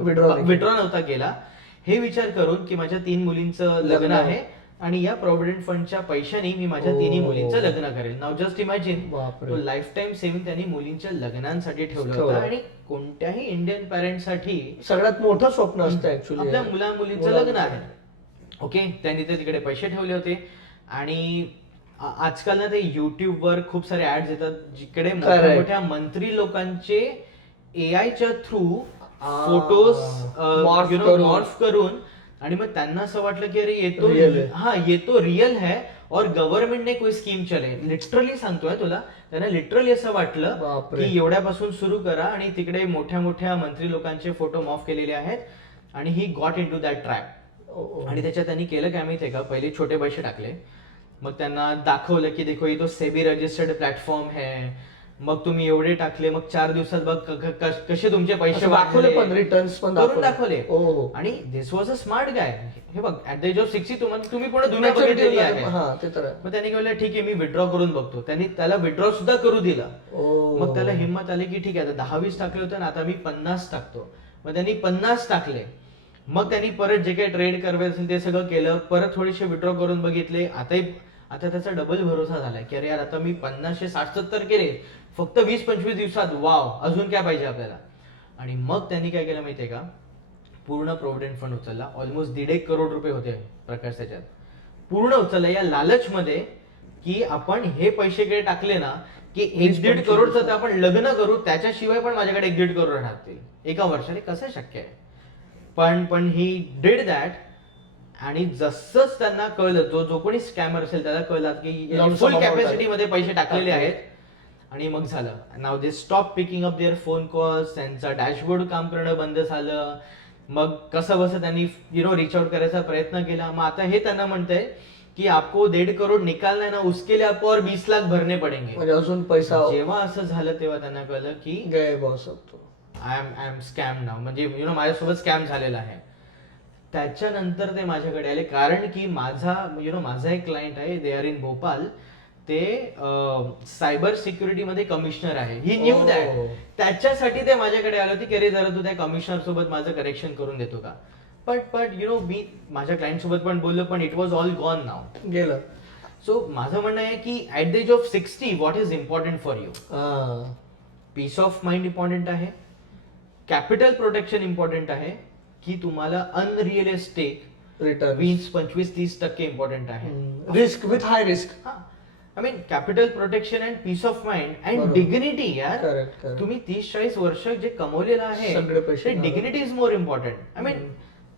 विड्रॉ नव्हता केला, हे विचार करून की माझ्या 3 मुलींचं लग्न आहे आणि या प्रॉव्हिडंट फंडच्या पैशाने मी माझ्या 3 मुलींचं लग्न करेल. नाव जस्ट इमॅजिन, तो लाईफ टाईम सेव्हिंग त्यांनी मुलींच्या लग्नांसाठी ठेवलं होतं. आणि कोणत्याही इंडियन पॅरेंट्ससाठी सगळ्यात मोठं स्वप्न असतं ऍक्च्युली, आपल्या मुलींचं लग्न आहे. ओके, त्यांनी ते तिकडे पैसे ठेवले होते. आणि आजकाल ना ते युट्यूबवर खूप सारे ऍड्स येतात जिकडे मोठ्या मोठ्या मंत्री लोकांचे एआयच्या थ्रू फोटोज मॉर्फ करून, आणि मग त्यांना असं वाटलं की अरे येतो रियल है और गव्हर्नमेंट ने कोई स्कीम चले. लिटरली सांगतोय तुला, त्यांना लिटरली असं वाटलं की एवढ्यापासून सुरू करा आणि तिकडे मोठ्या मोठ्या मंत्री लोकांचे फोटो मॉर्फ केलेले आहेत. आणि he got into that trap. आणि त्याच्यात त्यांनी केलं काय माहितीये का, पहिले छोटे पैसे टाकले, मग त्यांना दाखवलं की देखो ये तो सेबी रजिस्टर्ड प्लॅटफॉर्म है, मग तुम्ही एवढे टाकले, मग 4 दिवसात बघ कसे तुमचे पैसे दाखवले, पण रिटर्न्स पण दाखवले. आणि दिस वॉज अ स्मार्ट गाय. हे बघ, ऍट द एज ऑफ 60 तुम्ही पुढे दुनिया बघितलेली आहे. मग त्यांनी केलं ठीक आहे मी विड्रॉ करून बघतो. त्यांनी त्याला विड्रॉ सुद्धा करू दिला. मग त्याला हिंमत आली की ठीक आहे, आता 10-20 टाकले होते ना, आता मी 50 टाकतो. मग त्यांनी 50 टाकले. मग त्यांनी परत जे काही ट्रेड करायचं असेल ते सगळं केलं, परत थोडेसे विड्रॉ करून बघितले. आता त्याचा डबल भरोसा झालाय की अरे यार, आता मी 50, 60, 70 केले फक्त 20-25 दिवसात, वाव, अजून काय पाहिजे आपल्याला. आणि मग त्यांनी काय केलं माहितीये का, पूर्ण प्रोव्हिडंट फंड उचलला. ऑलमोस्ट 1.5 करोड रुपये होते प्रकाश त्याच्यात. पूर्ण उचलला या लालचमध्ये की आपण हे पैसे कडे टाकले ना की 1.5 करोडचं आपण लग्न करू, त्याच्याशिवाय पण माझ्याकडे 1.5 करोड राहतील एका वर्षाने. कसं शक्य आहे. पण ही डिड दॅट. आणि जसंच त्यांना कळलं, जो कोणी स्कॅमर असेल त्याला कळलं की फुल कॅपॅसिटी मध्ये पैसे टाकलेले आहेत. आणि मग झालं, now they stop picking up their phone calls. त्यांचा डॅशबोर्ड काम करणं बंद झालं. मग कसं बसं त्यांनी रीच आउट करायचा प्रयत्न केला. मग आता हे त्यांना म्हणतंय की आपको 1.5 करोड निकालना है ना, उसके लिए आपको और 20 लाख भरने पडेंगे. म्हणजे अजून पैसा. जेव्हा असं झालं तेव्हा त्यांना कळलं की आय एम स्कॅम नाव. म्हणजे माझ्यासोबत स्कॅम झालेला आहे. त्याच्यानंतर ते माझ्याकडे आले, कारण की माझा एक क्लायंट आहे, दे आर इन भोपाल. ते सायबर सिक्युरिटी मध्ये कमिशनर आहे. ही न्यू दॅट. त्याच्यासाठी ते माझ्याकडे आले होते की अरे जरा तू त्या कमिशनर सोबत माझं करेक्शन करून देतो का. बट मी माझ्या क्लायंट सोबत पण बोललो, पण it was all gone now, गेलं. सो माझं म्हणणं आहे की at the age of 60 what is important for you. Peace of mind important आहे, कॅपिटल प्रोटेक्शन इम्पॉर्टंट आहे, की तुम्हाला अनरिअलिस्टिक रिटर्न 20-25-30% इम्पॉर्टंट आहे. Risk with high risk. I mean capital protection and peace of mind and dignity. यार तुम्ही 30-40 वर्ष जे कमवलेलं आहे, dignity is more important. I mean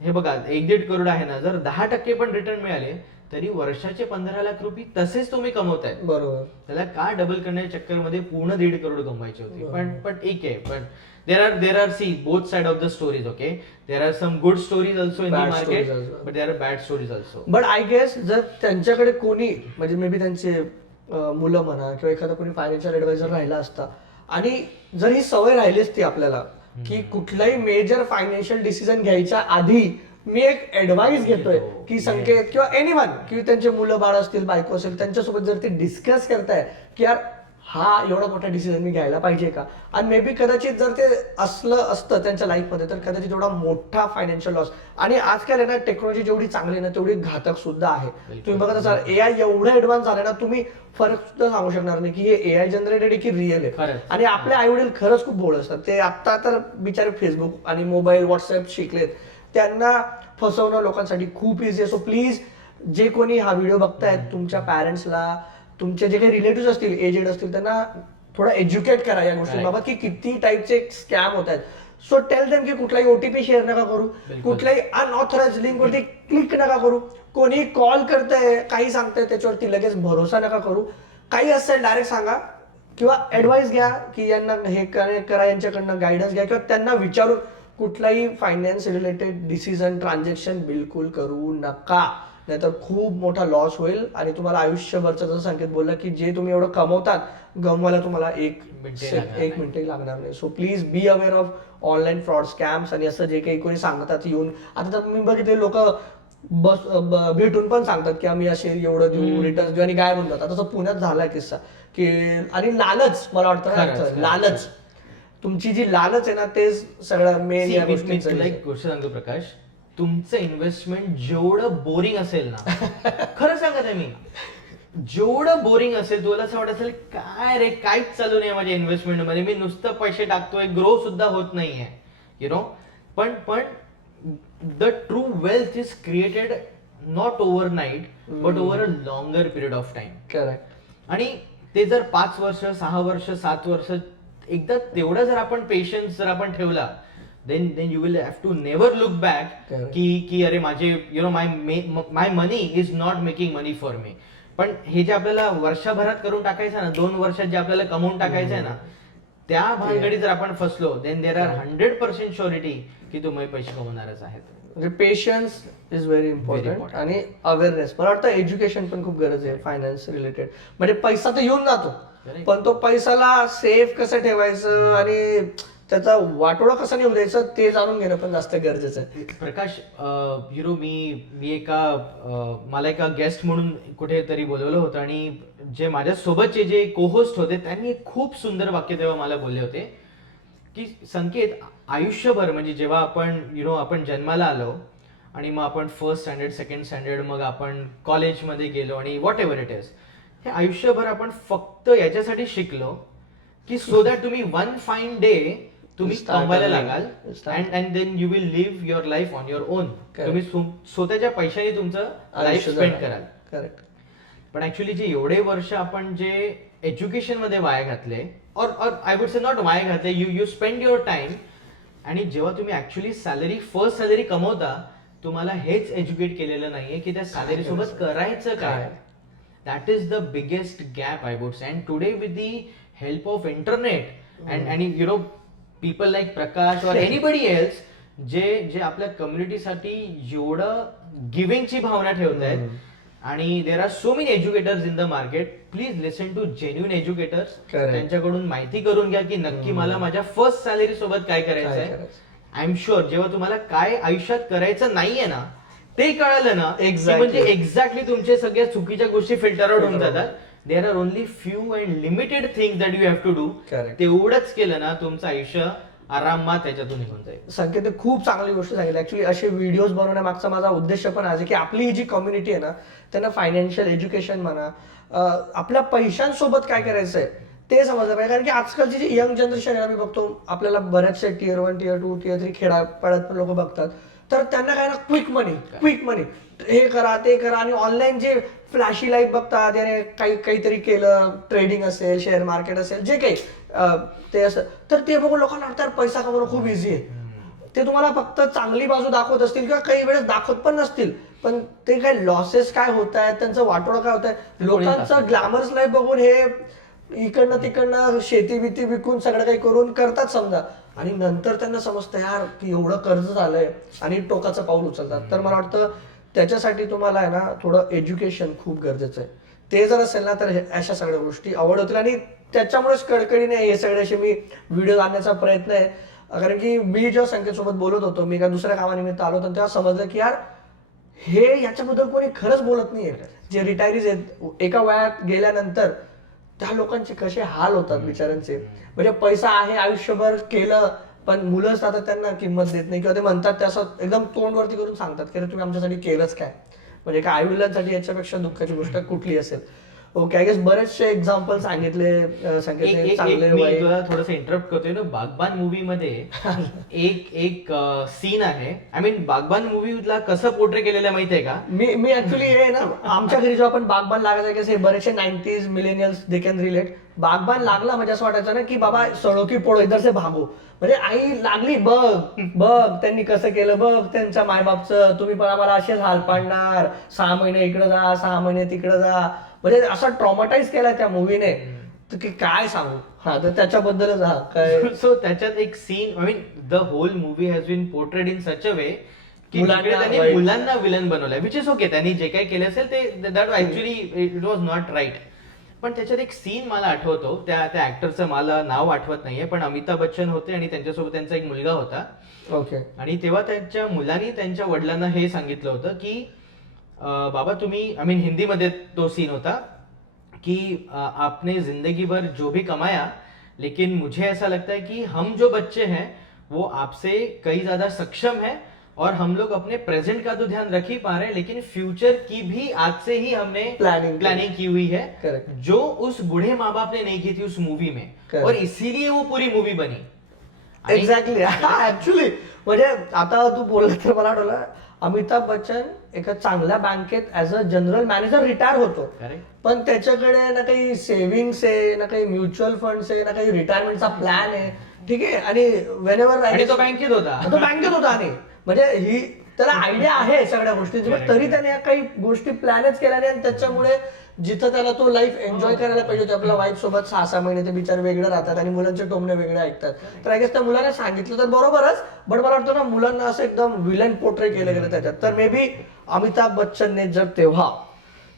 हे बघा, 1.5 करोड आहे ना, जर 10% पण रिटर्न मिळाले तरी वर्षाचे 15 लाख रुपये तसेच तुम्ही कमवताय. बरोबर. त्याला का डबल करण्याच्या चक्करमध्ये पूर्ण 1.5 करोड कमवायचे होते. पण ठीक आहे. पण there are see both side of the stories. Okay, there are some good stories also in the market, but there are bad stories also. But I guess जर त्यांच्याकडे कोणी म्हणजे मे बी त्यांचे मुलं म्हणा किंवा एखादा कोणी फायनान्शियल ऍडवायझर राहिला असता, आणि जर ही सवय राहिली असती आपल्याला की कुठलाही मेजर फायनान्शियल डिसिजन घ्यायच्या आधी मी एक ऍडवाइस घेतोय की संकेत किंवा एनीवन की त्यांचे मुलं बाळ असतील, बायको असेल, त्यांच्यासोबत जर ते डिस्कस करताय की यार हा एवढा मोठा डिसिजन मी घ्यायला पाहिजे का, आणि मे बी कदाचित जर ते असलं असतं त्यांच्या लाईफमध्ये तर कदाचित एवढा मोठा फायनान्शियल लॉस. आणि आजकाल आहे ना टेक्नॉलॉजी जेवढी चांगली आहे ना तेवढी घातक सुद्धा आहे. तुम्ही बघत असाल एआय एवढं ऍडव्हान्स झालं ना, तुम्ही फरक सुद्धा सांगू शकणार नाही की हे एआय जनरेटेड आहे की रिअल आहे. आणि आपले आई वडील खरंच खूप बोळ असतात. ते आता तर बिचारे फेसबुक आणि मोबाईल व्हॉट्सअप शिकलेत, त्यांना फसवणं लोकांसाठी खूप इझी आहे. सो प्लीज जे कोणी हा व्हिडिओ बघतायत तुमच्या पॅरेंट्सला, तुमचे जे काही रिलेटिव्ह असतील, एजेड असतील, त्यांना थोडं एज्युकेट करा या गोष्टींबाबत की किती टाईपचे स्कॅम होत आहेत. सो टेल देम की कुठलाही ओटीपी शेअर नका करू, कुठल्याही अनऑथराइज लिंक वरती क्लिक नका करू, कोणी कॉल करतंय काही सांगतंय त्याच्यावरती लगेच भरोसा नका करू. काही असेल डायरेक्ट सांगा किंवा ऍडवाइस घ्या की यांना हे करा, यांच्याकडनं गायडन्स घ्या किंवा त्यांना विचारून कुठलाही फायनान्स रिलेटेड डिसिजन ट्रान्झॅक्शन बिलकुल करू नका, नाहीतर खूप मोठा लॉस होईल आणि तुम्हाला आयुष्यभरचं जसं संकेत बोलला की जे तुम्ही एवढं कमवतात गमवायला तुम्हाला एक मिनिटही लागणार नाही. So please be aware of online fraud scams. आणि असं जे काही कोणी सांगतात येऊन, आता तर मी बघितले लोक भेटून पण सांगतात की आम्ही असे एवढं देऊ, रिटर्न देऊ आणि गायब होऊन जातात. तसं पुण्यात झालाय किस्सा की, आणि लालच मला वाटतं लालच, तुमची जी लालच आहे ना तेच सगळं मेन या गोष्टीचं. तुला एक गोष्ट सांगतो प्रकाश, तुमचं इन्व्हेस्टमेंट जेवढं बोरिंग असेल ना, खरं सांगत आहे मी, जेवढं बोरिंग असेल तुला असं वाटत असेल काय रे काहीच चालू नाही माझ्या इन्व्हेस्टमेंट मध्ये, मी नुसतं पैसे टाकतोय, ग्रो सुद्धा होत नाहीये, यु नो. पण the true wealth is created not overnight but over a longer period of time. Correct. आणि ते जर 5 वर्ष 6 वर्ष 7 वर्ष एकदा तेवढा जर आपण पेशन्स जर आपण ठेवला, then you will have to never look back की अरे माझे my money is not making money for me. पण हे जे आपल्याला वर्षभरात करून टाकायचं ना, 2 वर्षात जे आपल्याला कमवून टाकायचं आहे ना, त्या भानगडी जर आपण फसलो then there are 100% surety की तुम्ही पैसे कमवणारच आहेत. म्हणजे पेशन्स इज व्हेरी इम्पॉर्टंट आणि अवेअरनेस. मला वाटतं एज्युकेशन पण खूप गरज आहे फायनान्स रिलेटेड. म्हणजे पैसा तर येऊन जातो, पण तो पैसाला सेफ कसं ठेवायचं आणि त्याचा वाटोळा कसा नाही द्यायचं ते जाणून घेणं पण जास्त गरजेचं आहे. प्रकाश, मी मला एका गेस्ट म्हणून कुठेतरी बोलवलं होतं आणि जे माझ्या सोबतचे जे कोहोस्ट होते त्यांनी एक खूप सुंदर वाक्य तेव्हा मला बोलले होते की संकेत, आयुष्यभर म्हणजे जेव्हा आपण जन्माला आलो आणि मग आपण फर्स्ट स्टँडर्ड, सेकंड स्टँडर्ड, मग आपण कॉलेजमध्ये गेलो आणि व्हॉट एव्हर इट इज, हे आयुष्यभर आपण फक्त याच्यासाठी शिकलो की सो दॅट तुम्ही वन फाईन डे तुम्ही कमवायला लागाल and then you will live your life on your own. तुम्ही स्वतःच्या पैशाने तुमचं लाईफ स्पेंड कराल. करेक्ट. पण ऍक्च्युली जे एवढे वर्ष आपण जे एज्युकेशन मध्ये वाया घातले, और आय वुड से नॉट वाया घातले, यू स्पेंड युअर टाइम, आणि जेव्हा तुम्ही ऍक्च्युली फर्स्ट सॅलरी कमवता, तुम्हाला हेच एज्युकेट केलेलं नाहीये की त्या सॅलरी सोबत करायचं काय. That is the biggest gap I would say. And today with the help of internet and people like Prakash or anybody else जे आपल्या कम्युनिटीसाठी एवढं गिव्हिंगची भावना ठेवत आहेत, आणि there are so many educators in the market. Please listen to genuine educators. त्यांच्याकडून माहिती करून घ्या की नक्की मला माझ्या फर्स्ट सॅलरी सोबत काय करायचं आहे. आय एम शुअर जेव्हा तुम्हाला काय आयुष्यात करायचं नाहीये ना ते कळालं ना, म्हणजे एक्झॅक्टली तुमचे सगळ्या चुकीच्या गोष्टी फिल्टर आउट होऊन जातात. There are only few and limited things that you have to do. तेवढंच केलं ना तुमचं आयुष्य आरामात त्याच्यातून निघून जाईल. संकेत खूप चांगली गोष्ट सांगितली. ऍक्च्युली असे व्हिडिओज बनवण्यामागचा माझा उद्देश पण आहे की आपली ही जी कम्युनिटी आहे ना त्यांना फायनान्शियल एज्युकेशन म्हणा, आपल्या पैशांसोबत काय करायचंय ते समजलं पाहिजे. कारण की आजकालची जी यंग जनरेशन आहे, आम्ही बघतो आपल्याला बऱ्याचशा Tier 1, Tier 2, Tier 3 खेड्यापाड्यात पण लोक बघतात, तर त्यांना काय ना क्विक मनी हे करा ते करा, आणि ऑनलाईन जे फ्लॅशी लाईफ बघतात, याने काहीतरी केलं, ट्रेडिंग असेल, शेअर मार्केट असेल, जे काही ते असं, तर ते बघून लोकांना वाटतं पैसा कमवणं खूप इझी आहे. ते तुम्हाला फक्त चांगली बाजू दाखवत असतील किंवा काही वेळेस दाखवत पण नसतील, पण ते काय लॉसेस काय होत आहेत, त्यांचं वाटोळं काय होत आहे, लोकांचं ग्लॅमरस लाईफ बघून हे इकडनं तिकडनं शेती बिती विकून सगळं काही करून करतात समजा, आणि नंतर त्यांना समजतं यार की एवढं कर्ज झालंय आणि टोकाचं पाऊल उचलतात. तर मला वाटतं त्याच्यासाठी तुम्हाला आहे ना थोडं एज्युकेशन खूप गरजेचं आहे. ते जर असेल ना तर अशा सगळ्या गोष्टी आवड होतील, आणि त्याच्यामुळेच कडकडीने हे सगळे असे मी व्हिडिओ आणण्याचा प्रयत्न आहे. कारण की मी जेव्हा संकेतसोबत बोलत होतो, मी एका दुसऱ्या कामानिमित्त आलो होतो, तेव्हा समजलं की यार हे याच्याबद्दल कोणी खरंच बोलत नाहीये. जे रिटायरीज आहेत एका वयात गेल्यानंतर त्या लोकांचे कसे हाल होतात बिचाऱ्यांचे. म्हणजे पैसा आहे, आयुष्यभर केलं, पण मुलंच आता त्यांना किंमत देत नाही, किंवा ते म्हणतात ते असं एकदम तोंडवरती करून सांगतात की तुम्ही आमच्यासाठी केलंच काय. म्हणजे काय आईवडिलांसाठी याच्यापेक्षा दुःखाची गोष्ट कुठली असेल. ओके, आय गेस बरेचसे एक्झाम्पल सांगितले चांगले मी वाईट. तुला थोडंसं इंटरप्ट करतोय ना. बागबान मूवी मध्ये एक सीन आहे. आय मीन बागबान मूवीला कसं पोर्ट्रे केलेलं आहे माहितीये का? मी ऍक्च्युली हे ना, आमच्या घरी जेव्हा आपण बागबान लागायचं, की बरेचसे 90s millennials they can relate. बागबान लागला म्हणजे असं वाटायचं ना की बाबा सडो की पोळो इधर से भागो. म्हणजे आई लागली, बघ त्यांनी कसं केलं, बघ त्यांच्या मायबापचं, तुम्ही पण आम्हाला असेच हाल पाडणार, 6 महिने इकडे जा 6 महिने तिकडे जा. म्हणजे असा ट्रॉमाटाईज केलाय त्या मूवीने की काय सांगू. हा, तर त्याच्याबद्दलच हा काय. सो त्याच्यात एक scene, I mean the whole movie has been portrayed in such a way की मुलांना त्यांनी वाईट. मुलांना विलन बनवलंय, विच इज ओके. त्यांनी जे काही केलं असेल ते that actually it was not right. पण त्याच्यात एक सीन मला आठवतो, त्या ऍक्टरचं मला नाव आठवत नाहीये, पण अमिताभ बच्चन होते आणि त्यांच्यासोबत त्यांचा एक मुलगा होता. ओके. आणि तेव्हा त्यांच्या मुलांनी त्यांच्या वडिलांना हे सांगितलं होतं की बाबा तुम्ही, आय मीन हिंदीमध्ये तो सीन होता कि आपने जिंदगी भर जो भी कमाया, लेकिन मुझे ऐसा लगता है कि हम जो बच्चे हैं वो आपसे कई ज्यादा सक्षम है और हम लोग अपने प्रेजेंट का तो ध्यान रख ही पा रहे हैं, लेकिन फ्यूचर की भी आज से ही हमने प्लानिंग की हुई है, Correct. जो उस बूढ़े माँ बाप ने नहीं की थी उस मूवी में. Correct. और इसीलिए वो पूरी मूवी बनी. आणि- एक्झॅक्टली. ऍक्च्युली म्हणजे आता तू बोलला तर मला आठवलं, अमिताभ बच्चन एका चांगल्या बँकेत as a general manager retire होतो, Correct. पण त्याच्याकडे ना काही सेव्हिंग्स आहे, ना काही म्युच्युअल फंड्स आहे, ना काही रिटायरमेंटचा प्लॅन आहे. ठीक आहे. आणि वेनेवर आणि तो बँकेत होता. तो बँकेत होता. आणि म्हणजे ही त्याला आयडिया आहे सगळ्या गोष्टींची, पण तरी त्याने या काही गोष्टी प्लॅनच केल्या नाही. आणि त्याच्यामुळे जिथं त्याला तो लाईफ एन्जॉय करायला पाहिजे होती आपल्या वाईफ सोबत, 6-6 महिने ते बिचारे वेगळे राहतात आणि मुलांचे टोमणे वेगळे ऐकतात. तर आय गेस त्या मुलाने सांगितलं तर बरोबरच, बट मला वाटतं ना मुलांना असं एकदम विलन पोर्ट्रे केलं गेलं त्याच्यात. तर मे बी अमिताभ बच्चनने जर तेव्हा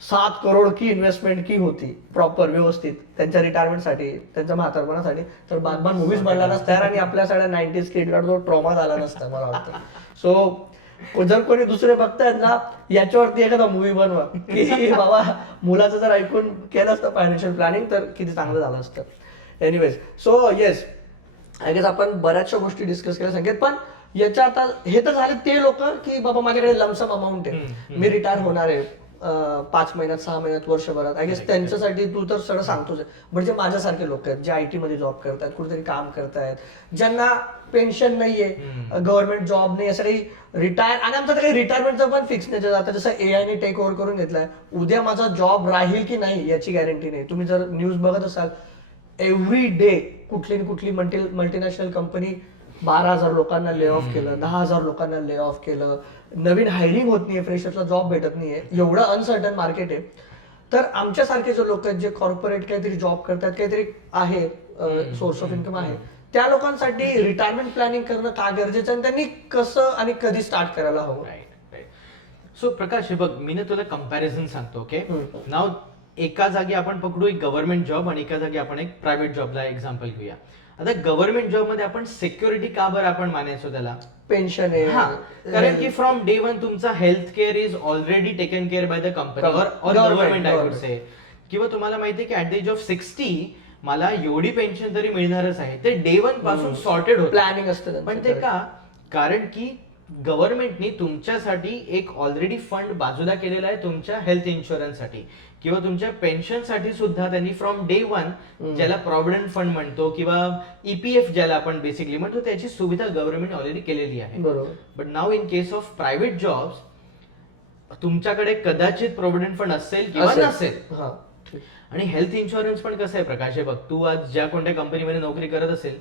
7 करोड की इन्व्हेस्टमेंट की होती प्रॉपर व्यवस्थित त्यांच्या रिटायरमेंटसाठी, त्यांच्या म्हातारपणासाठी, तर बागबान मूवीज बनला नसत्या आणि आपल्या सगळ्या 90s किडला तो ट्रॉमा झाला नसता मला वाटतं. सो जर कोणी दुसरे बघतायत ना, याच्यावरती एखादा मूवी बनवा की बाबा मुलाचं जर ऐकून केलं असतं फायनान्शियल प्लॅनिंग तर किती चांगलं झालं असतं. Anyways, so yes, I guess आपण बऱ्याचशा गोष्टी डिस्कस केल्या सांगेल. पण याच्या आता हे तर झाले ते लोक की बाबा माझ्याकडे लमसम अमाऊंट आहे, मी रिटायर होणार आहे 5 महिन्यात 6 महिन्यात वर्षभरात. आय गेस त्यांच्यासाठी तू तर सगळं सांगतोच. म्हणजे माझ्यासारखे लोक आहेत जे IT मध्ये जॉब करतात, कुठेतरी काम करतायत, ज्यांना पेन्शन नाहीये, गव्हर्नमेंट जॉब नाही, असं काही रिटायर. आणि आमचं तर काही रिटायरमेंटचं पण फिक्स नाही. आता जसं AI ने टेक ओव्हर करून घेतलाय, उद्या माझा जॉब राहील की नाही याची गॅरंटी नाही. तुम्ही जर न्यूज बघत असाल, एव्हरी डे कुठली ना कुठली मल्टीनॅशनल कंपनी 12,000 लोकांना ले ऑफ केलं, 10,000 लोकांना ले ऑफ केलं, नवीन हायरिंग होत नाहीये, फ्रेशर्सला जॉब भेटत नाहीये, एवढं अनसर्टन मार्केट आहे. तर आमच्यासारखे जे लोक आहेत जे कॉर्पोरेट काहीतरी जॉब करतात, काहीतरी आहे सोर्स ऑफ इन्कम आहे, त्या लोकांसाठी रिटायरमेंट प्लॅनिंग करणं का गरजेचं आणि त्यांनी कसं आणि कधी स्टार्ट करायला हवं. सो प्रकाश, हे बघ, मी ना तुला कम्पॅरिझन सांगतो. ओके, नाव एका जागी आपण पकडू एक गव्हर्नमेंट जॉब आणि एका जागी आपण एक प्रायव्हेट जॉबला एक्झाम्पल घेऊया. आता गव्हर्नमेंट जॉब मध्ये आपण सिक्युरिटी का बरं आपण मानायचो त्याला? पेन्शन आहे. हा, कारण की फ्रॉम डे वन तुमचा health care is already taken care by the company और गव्हर्नमेंट, आय वुड से. किंवा तुम्हाला माहितीये की ऍट द एज ऑफ 60 मला एवढी पेन्शन तरी मिळणारच आहे. ते डे वन पासून सॉर्टेड होतं, प्लॅनिंग असतं. पण ते का? कारण की गव्हर्नमेंटनी तुमच्यासाठी एक ऑलरेडी फंड बाजूला केलेला आहे तुमच्या हेल्थ इन्शुरन्ससाठी किंवा तुमच्या पेन्शनसाठी सुद्धा. त्यांनी फ्रॉम डे वन, ज्याला प्रॉव्हिडंट फंड म्हणतो किंवा EPF ज्याला आपण बेसिकली म्हणतो, त्याची सुविधा गव्हर्नमेंट ऑलरेडी केलेली आहे. बरोबर. But now in case of private jobs तुमच्याकडे कदाचित प्रॉव्हिडंट फंड असेल किंवा नसेल. आणि हेल्थ इन्शुरन्स पण कसं आहे प्रकाश, हे बघ, तू आज ज्या कोणत्या कंपनीमध्ये नोकरी करत असेल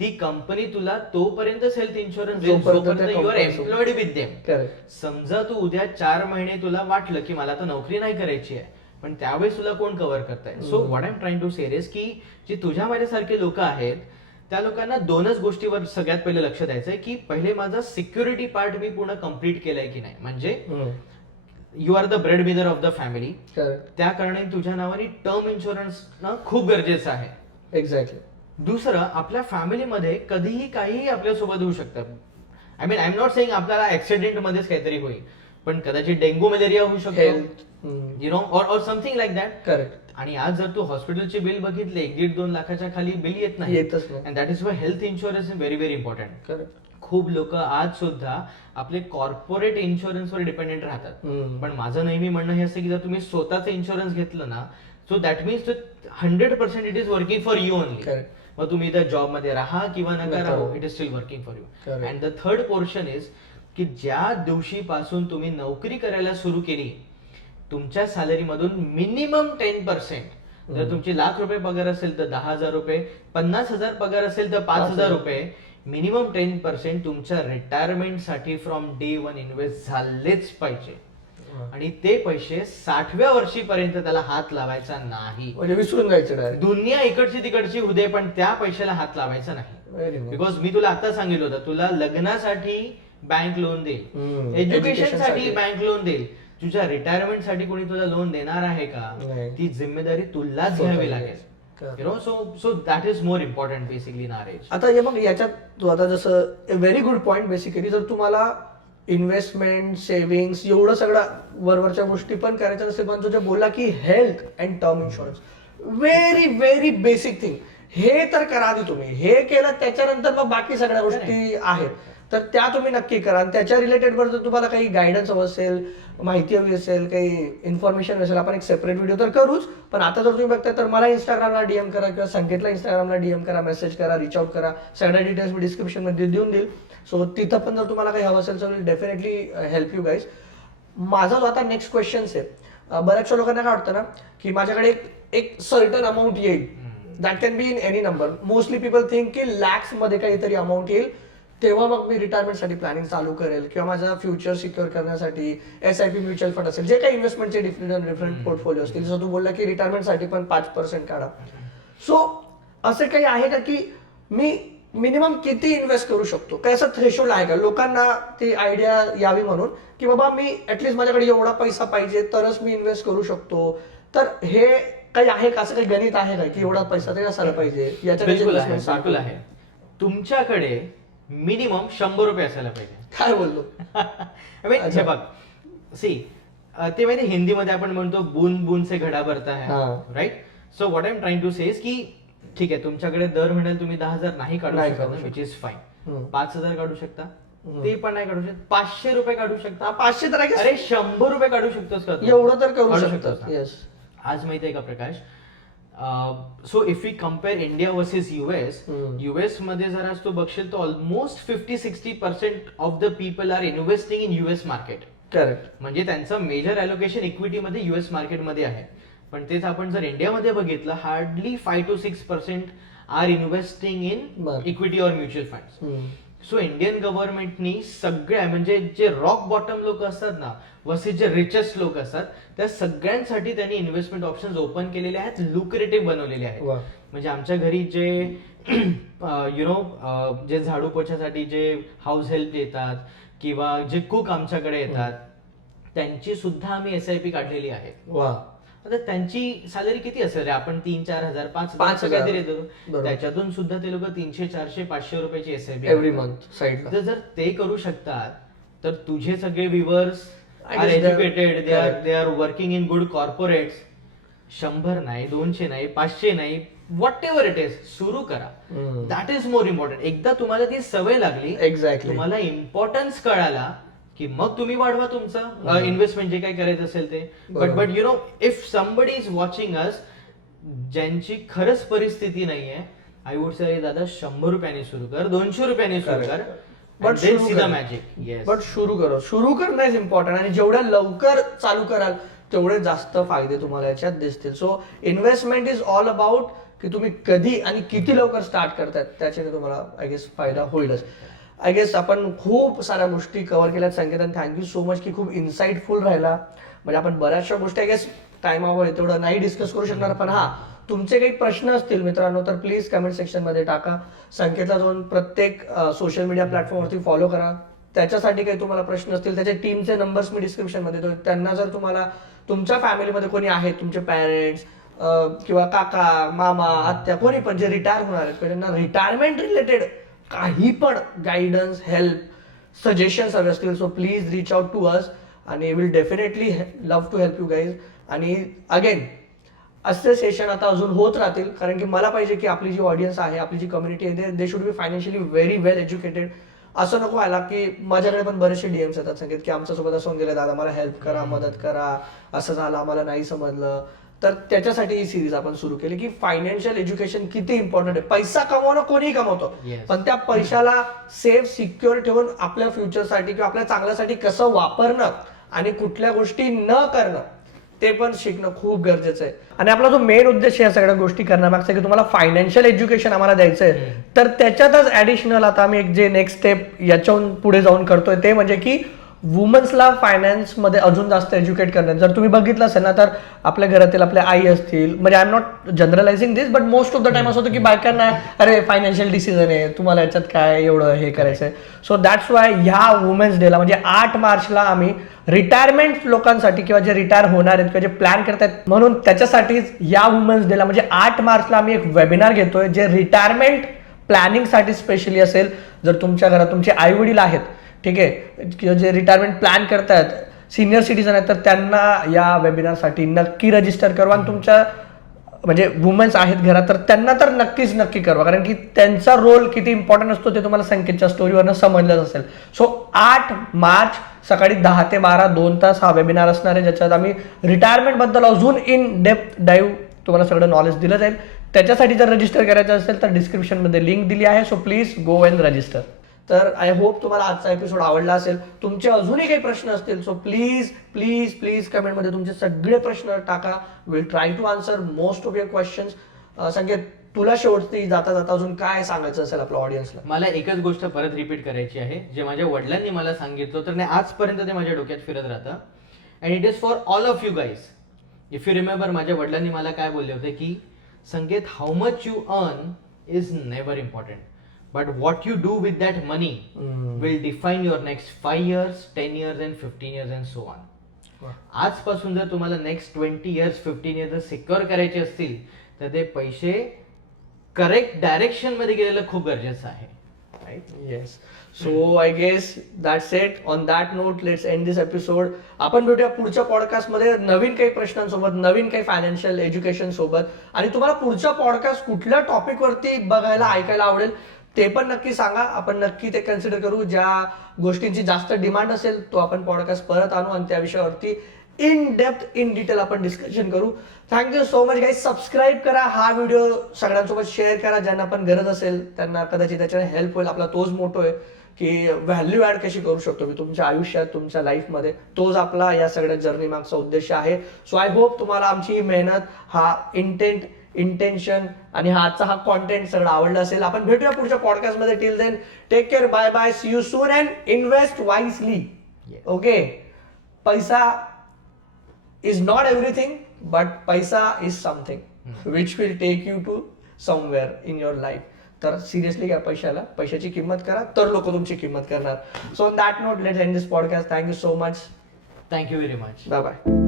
ती कंपनी तुला तोपर्यंतच हेल्थ इन्शुरन्स देईल जोपर्यंत you are employed with them. समजा तू उद्या 4 महिने तुला वाटलं की मला तर नोकरी नाही करायची आहे, पण त्यावेळेस तुला कोण कव्हर करताय? So what I am trying to say is की जे तुझ्या माझ्यासारखे लोक आहेत त्या लोकांना 2च गोष्टीवर सगळ्यात पहिले लक्ष द्यायचंय की पहिले माझा सिक्युरिटी पार्ट मी पूर्ण कम्प्लीट केलाय की नाही. म्हणजे you are the breadwinner of the family, त्या कारणाने तुझ्या नावाने टर्म इन्शुरन्स खूप गरजेचं आहे. एक्झॅक्टली. दुसरं, आपल्या फॅमिलीमध्ये कधीही काहीही आपल्यासोबत होऊ शकतं. I mean, I am not saying आपल्याला ऍक्सिडेंट मध्येच काहीतरी होईल, पण कदाचित डेंग्यू मलेरिया होऊ शकतो, यु नो, और समथिंग लाईक दॅट. करेक्ट. आणि आज जर तू हॉस्पिटलचे बिल बघितले, 1-1.5 लाखाच्या खाली बिल येत नाही. And that is Y health insurance is very very important. Correct. खूप लोक आज सुद्धा आपले कॉर्पोरेट इन्शुरन्सवर डिपेंडेंट राहतात. पण माझं नेहमी म्हणणं हे असतं की जर तुम्ही स्वतःचं इन्शुरन्स घेतलं ना, so that means 100% it is working for you only. Correct. मग तुम्ही त्या जॉब मध्ये राहा किंवा नका नका राहू, राहू. It is steel working for you. Correct. And the third portion is की ज्या दिवशीपासून तुम्ही नोकरी करायला सुरू केली, तुमच्या सॅलरी मधून मिनिमम 10%, जर तुमची ₹1,00,000 पगार असेल तर ₹10,000, ₹50,000 पगार असेल तर ₹5,000, मिनिमम 10% तुमच्या रिटायरमेंट साठी फ्रॉम डे वन इन्व्हेस्ट झालेच पाहिजे. आणि ते पैसे 60व्या वर्षीपर्यंत त्याला हात लावायचा नाही. म्हणजे विसरून जायचं डायरेक्ट. दुनिया इकडची तिकडची उदे पण त्या पैशाला हात लावायचा नाही. Very good. बिकॉज मी तुला आता सांगितलं होतं, तुला लग्नासाठी बँक लोन देईल, एज्युकेशन Education साठी साठी. बँक लोन देईल, तुझ्या रिटायरमेंट साठी कोणी तुला लोन देणार आहे का? नाही. ती जिम्मेदारी तुलाच स्वतः घ्यावी घ्यायची. लागेल. Correct. You know, so that is more important basically in our age. आता हे बघ, याच्यात तू आता जसं व्हेरी गुड पॉइंट बेसिकली, जर तुम्हाला इन्व्हेस्टमेंट सेव्हिंग्स एवढं सगळं वरवरच्या गोष्टी पण करायच्या नसेल, पण जो जे बोलला की health and term insurance, very very basic thing, हे तर करा आधी तुम्ही. हे केलं त्याच्यानंतर मग बाकी सगळ्या गोष्टी आहेत तर त्या तुम्ही नक्की करा. आणि त्याच्या रिलेटेड वर जर तुम्हाला काही गायडन्स हवं असेल, माहिती हवी असेल, काही इन्फॉर्मेशन असेल, आपण एक सेपरेट व्हिडिओ तर करूच. पण आता जर तुम्ही बघताय तर मला इंस्टाग्रामला डीएम करा किंवा संकेतला इंस्टाग्रामला डीएम करा, मेसेज करा, रिच आउट करा. सगळ्या डिटेल्स मी डिस्क्रिप्शन मध्ये देऊन देईल. सो तिथं पण जर तुम्हाला काही हवं असेल तर डेफिनेटली हेल्प यू गाईज. माझा जो आता नेक्स्ट क्वेश्चन आहे, बऱ्याचशा लोकांना काय वाटतं ना की माझ्याकडे एक सर्टन अमाऊंट येईल, that can be in any number. Mostly people think की लॅक्स मध्ये काहीतरी अमाऊंट येईल, तेव्हा मग मी रिटायरमेंटसाठी प्लॅनिंग चालू करेल किंवा माझा फ्युचर सिक्युअर करण्यासाठी SIP म्युच्युअल फंड असेल, जे काही इन्व्हेस्टमेंटचे डिफरंट पोर्टफोलिओ असतील. जसं तू बोलला की रिटायरमेंटसाठी पण 5% काढा. सो असे काही आहे का की मी मिनिमम किती इन्व्हेस्ट करू शकतो? काय असं थ्रेशोल्ड आहे का लोकांना ती आयडिया यावी म्हणून की बाबा मी ऍटलीस्ट माझ्याकडे एवढा पैसा पाहिजे तरच मी इन्व्हेस्ट करू शकतो? तर हे काही आहे का, असं काही गणित आहे का की एवढा पैसा तरी असायला पाहिजे? बिलकुल आहे. तुमच्याकडे मिनिमम ₹100 असायला पाहिजे. काय बोललो? हे बघ, सी ते माहिती हिंदीमध्ये आपण म्हणतो बून बून से घडा भरता है, right? So what I am trying to say is की ठीक आहे, तुमच्याकडे दर महिन्याला तुम्ही 10,000 नाही काढू शकत, विच इज फाईन. 5,000 काढू शकता, ते पण नाही काढू शकत. ₹500 काढू शकता. 500 तर अरे ₹100 काढू शकतोस का तू? एवढं तर करू काढू शकतो. ना. येस. आज माहिती आहे का Prakash, so if we compare India versus US मध्ये जर आज तू बघशील तर almost 50-60% of the people are investing in US market. Correct. म्हणजे त्यांचं मेजर अलोकेशन इक्विटी मध्ये US मार्केटमध्ये आहे. पण तेच आपण जर इंडियामध्ये बघितलं, hardly 5 to 6% are investing in equity और म्युच्युअल फंड. सो इंडियन गव्हर्नमेंटनी सगळ्या म्हणजे जे रॉक बॉटम लोक असतात ना वर्सेस जे रिचेस्ट लोक असतात, त्या सगळ्यांसाठी त्यांनी इन्व्हेस्टमेंट ऑप्शन्स ओपन केलेले आहेत, लुक्रेटिव्ह बनवलेले आहेत. म्हणजे आमच्या घरी जे जे झाडू पोछासाठी जे हाऊस हेल्प येतात किंवा जे कुक आमच्याकडे येतात, त्यांची सुद्धा आम्ही SIP काढलेली आहे. आता त्यांची सॅलरी किती असेल रे? आपण 3-4 हजार 5,000 काहीतरी देतो, त्याच्यातून सुद्धा ते लोक 300-400-500 रुपयाची SIP एव्हरी मंथ साइड. तर जर ते करू शकतात तर तुझे सगळे viewers are educated, they are working in good corporates. 100 नाही, 200 नाही, 500 नाही, व्हॉट एव्हर इट इज, सुरू करा. That is more important. एकदा तुम्हाला ती सवय लागली, एक्झॅक्टली, तुम्हाला इम्पॉर्टन्स कळाला की मग तुम्ही वाढवा तुमचं इन्व्हेस्टमेंट जे काही करायचं असेल ते. But you know, if somebody is watching us ज्यांची खरंच परिस्थिती नाहीये, आय वुड से दादा 100 रुपयांनी सुरू कर, 200 रुपयांनी सुरू कर, but C the magic. But सुरू करणं इज इम्पॉर्टंट. आणि जेवढ्या लवकर चालू कराल तेवढे जास्त फायदे तुम्हाला याच्यात दिसतील. So investment is all about की तुम्ही कधी आणि किती लवकर स्टार्ट करताय, त्याच्याने तुम्हाला आय गेस फायदा होईलच. आय गेस आपण खूप साऱ्या गोष्टी कव्हर केल्यात संकेत, आणि थँक्यू सो मच की खूप इन्साइटफुल राहिला. म्हणजे आपण बऱ्याचशा गोष्टी आय गेस टाइमावर तेवढं नाही डिस्कस करू शकणार, पण हा तुमचे काही प्रश्न असतील मित्रांनो तर प्लीज कमेंट सेक्शन मध्ये टाका. संकेतला जाऊन प्रत्येक सोशल मीडिया प्लॅटफॉर्मवरती फॉलो करा. त्याच्यासाठी काही तुम्हाला प्रश्न असतील, त्याच्या टीमचे नंबर्स मी डिस्क्रिप्शन मध्ये देतो. त्यांना जर तुम्हाला तुमच्या फॅमिलीमध्ये कोणी आहेत, तुमचे पॅरेंट्स किंवा काका, मामा, आत्या, कोणी पण जे रिटायर होणार आहेत, त्यांना रिटायरमेंट रिलेटेड काही पण गायडन्स, हेल्प, सजेशन्स हवे असतील, so please reach out to us आणि will definitely love to help you guys. आणि अगेन असे सेशन आता अजून होत राहतील, कारण की मला पाहिजे की आपली जी ऑडियन्स आहे, आपली जी कम्युनिटी आहे, they should be financially very well educated. असं नको व्हायला की माझ्याकडे पण बरेचसे DMs येतात सांगितलं की आमच्यासोबत असं गेलं, दादा मला हेल्प करा, मदत करा, असं झालं, आम्हाला नाही समजलं. तर त्याच्यासाठी ही सिरीज आपण सुरू केली की फायनान्शियल एज्युकेशन किती इम्पॉर्टंट आहे. पैसा कमवणं कोणीही कमवतो, Yes. पण त्या पैशाला सेफ सिक्युअर ठेवून आपल्या फ्युचरसाठी किंवा आपल्या चांगल्यासाठी कसं वापरणं आणि कुठल्या गोष्टी न करणं ते पण शिकणं खूप गरजेचं आहे. आणि आपला जो मेन उद्देश या सगळ्या गोष्टी करण्यामागचा की तुम्हाला फायनान्शियल एज्युकेशन आम्हाला द्यायचं आहे, तर त्याच्यातच ऍडिशनल आता आम्ही एक जे नेक्स्ट स्टेप याच्याहून पुढे जाऊन करतोय ते म्हणजे की वुमन्सला फायनान्समध्ये अजून जास्त एज्युकेट करणं. जर तुम्ही बघितलं असेल ना, तर आपल्या घरातील आपल्या आई असतील, म्हणजे I am not generalising this, but most of the time असं होतं की बायकांना अरे फायनान्शियल डिसिजन आहे, तुम्हाला याच्यात काय एवढं हे करायचं आहे. सो दॅट्स वाय ह्या वुमेन्स डेला म्हणजे 8 मार्चला आम्ही रिटायरमेंट लोकांसाठी किंवा जे रिटायर होणार आहेत किंवा जे प्लॅन करतायत म्हणून त्याच्यासाठीच या वुमेन्स डेला म्हणजे 8 मार्चला आम्ही एक वेबिनार घेतोय जे रिटायरमेंट प्लॅनिंगसाठी स्पेशली असेल. जर तुमच्या घरात तुमचे आई वडील आहेत, ठीक आहे, किंवा जे रिटायरमेंट प्लॅन करतायत, सिनियर सिटीजन आहेत, तर त्यांना या वेबिनारसाठी नक्की रजिस्टर करा. आणि तुमच्या म्हणजे वुमेन्स आहेत घरात तर त्यांना तर नक्की करवा, कारण की त्यांचा रोल किती इम्पॉर्टंट असतो ते तुम्हाला संकेतच्या स्टोरीवरनं समजलंच असेल. सो 8 मार्च सकाळी 10 ते 12 2 तास हा वेबिनार असणार आहे, ज्याच्यात आम्ही रिटायरमेंट बद्दल अजून इन डेप्थ डाईव्ह तुम्हाला सगळं नॉलेज दिलं जाईल. त्याच्यासाठी जर रजिस्टर करायचं असेल तर डिस्क्रिप्शन मध्ये लिंक दिली आहे, so please go and register. तर आय होप तुम्हाला आजचा एपिसोड आवडला असेल. तुमचे अजूनही काही प्रश्न असतील सो प्लीज प्लीज प्लीज कमेंटमध्ये तुमचे सगळे प्रश्न टाका. Will try to answer most of your questions. Sanket, तुला शेवटची जाता जाता अजून काय सांगायचं असेल आपल्या ऑडियन्सला? मला एकच गोष्ट परत रिपीट करायची आहे, जे माझ्या वडिलांनी मला सांगितलं तर नाही आजपर्यंत ते माझ्या डोक्यात फिरत राहतं. And it is for all of you guys. If you remember, माझ्या वडिलांनी मला काय बोलले होते की Sanket, how much you earn is never important, but what you do with that money will define your next 5 years, 10 years and 15 years and so on. आजपासून जर तुम्हाला नेक्स्ट 20 years 15 years सिक्युअर करायचे असतील तर ते पैसे करेक्ट डायरेक्शन मध्ये गेलेलं खूप गरजेचं आहे. Yes, so I guess that's it. On that note let's end this episode. आपण भेटूया पुढच्या पॉडकास्टमध्ये नवीन काही प्रश्नांसोबत, नवीन काही फायनान्शियल एज्युकेशन सोबत. आणि तुम्हाला पुढचा पॉडकास्ट कुठल्या टॉपिक वरती बघायला ऐकायला आवडेल ते पण नक्की सांगा. आपण नक्की ते कन्सिडर करू. ज्या गोष्टींची जास्त डिमांड असेल तो आपण पॉडकास्ट परत आणू आणि त्या विषयावरती इन डेप्थ इन डिटेल आपण डिस्कशन करू. Thank you so much guys. Subscribe करा, हा व्हिडिओ सगळ्यांसोबत शेअर करा, ज्यांना पण गरज असेल त्यांना कदाचित त्याच्याने हेल्प होईल. आपला तोच मोठो आहे की व्हॅल्यू ऍड कशी करू शकतो मी तुमच्या आयुष्यात, तुमच्या लाईफमध्ये. तोच आपला या सगळ्या जर्नी मागचा उद्देश आहे. सो आय होप तुम्हाला आमची ही मेहनत, हा इंटेन्शन आणि आजचा हा कॉन्टेंट सगळं आवडलं असेल. आपण भेटूया पुढच्या पॉडकास्ट मध्ये. Till then take care, bye bye, see you soon and invest wisely. Okay, पैसा इज नॉट एव्हरीथिंग बट पैसा is something which will take you to somewhere in your life. तर सिरियसली घ्या पैशाला, पैशाची किंमत करा तर लोक तुमची किंमत करणार. So on that note let's end this podcast. Thank you so much. Thank you very much. Bye bye.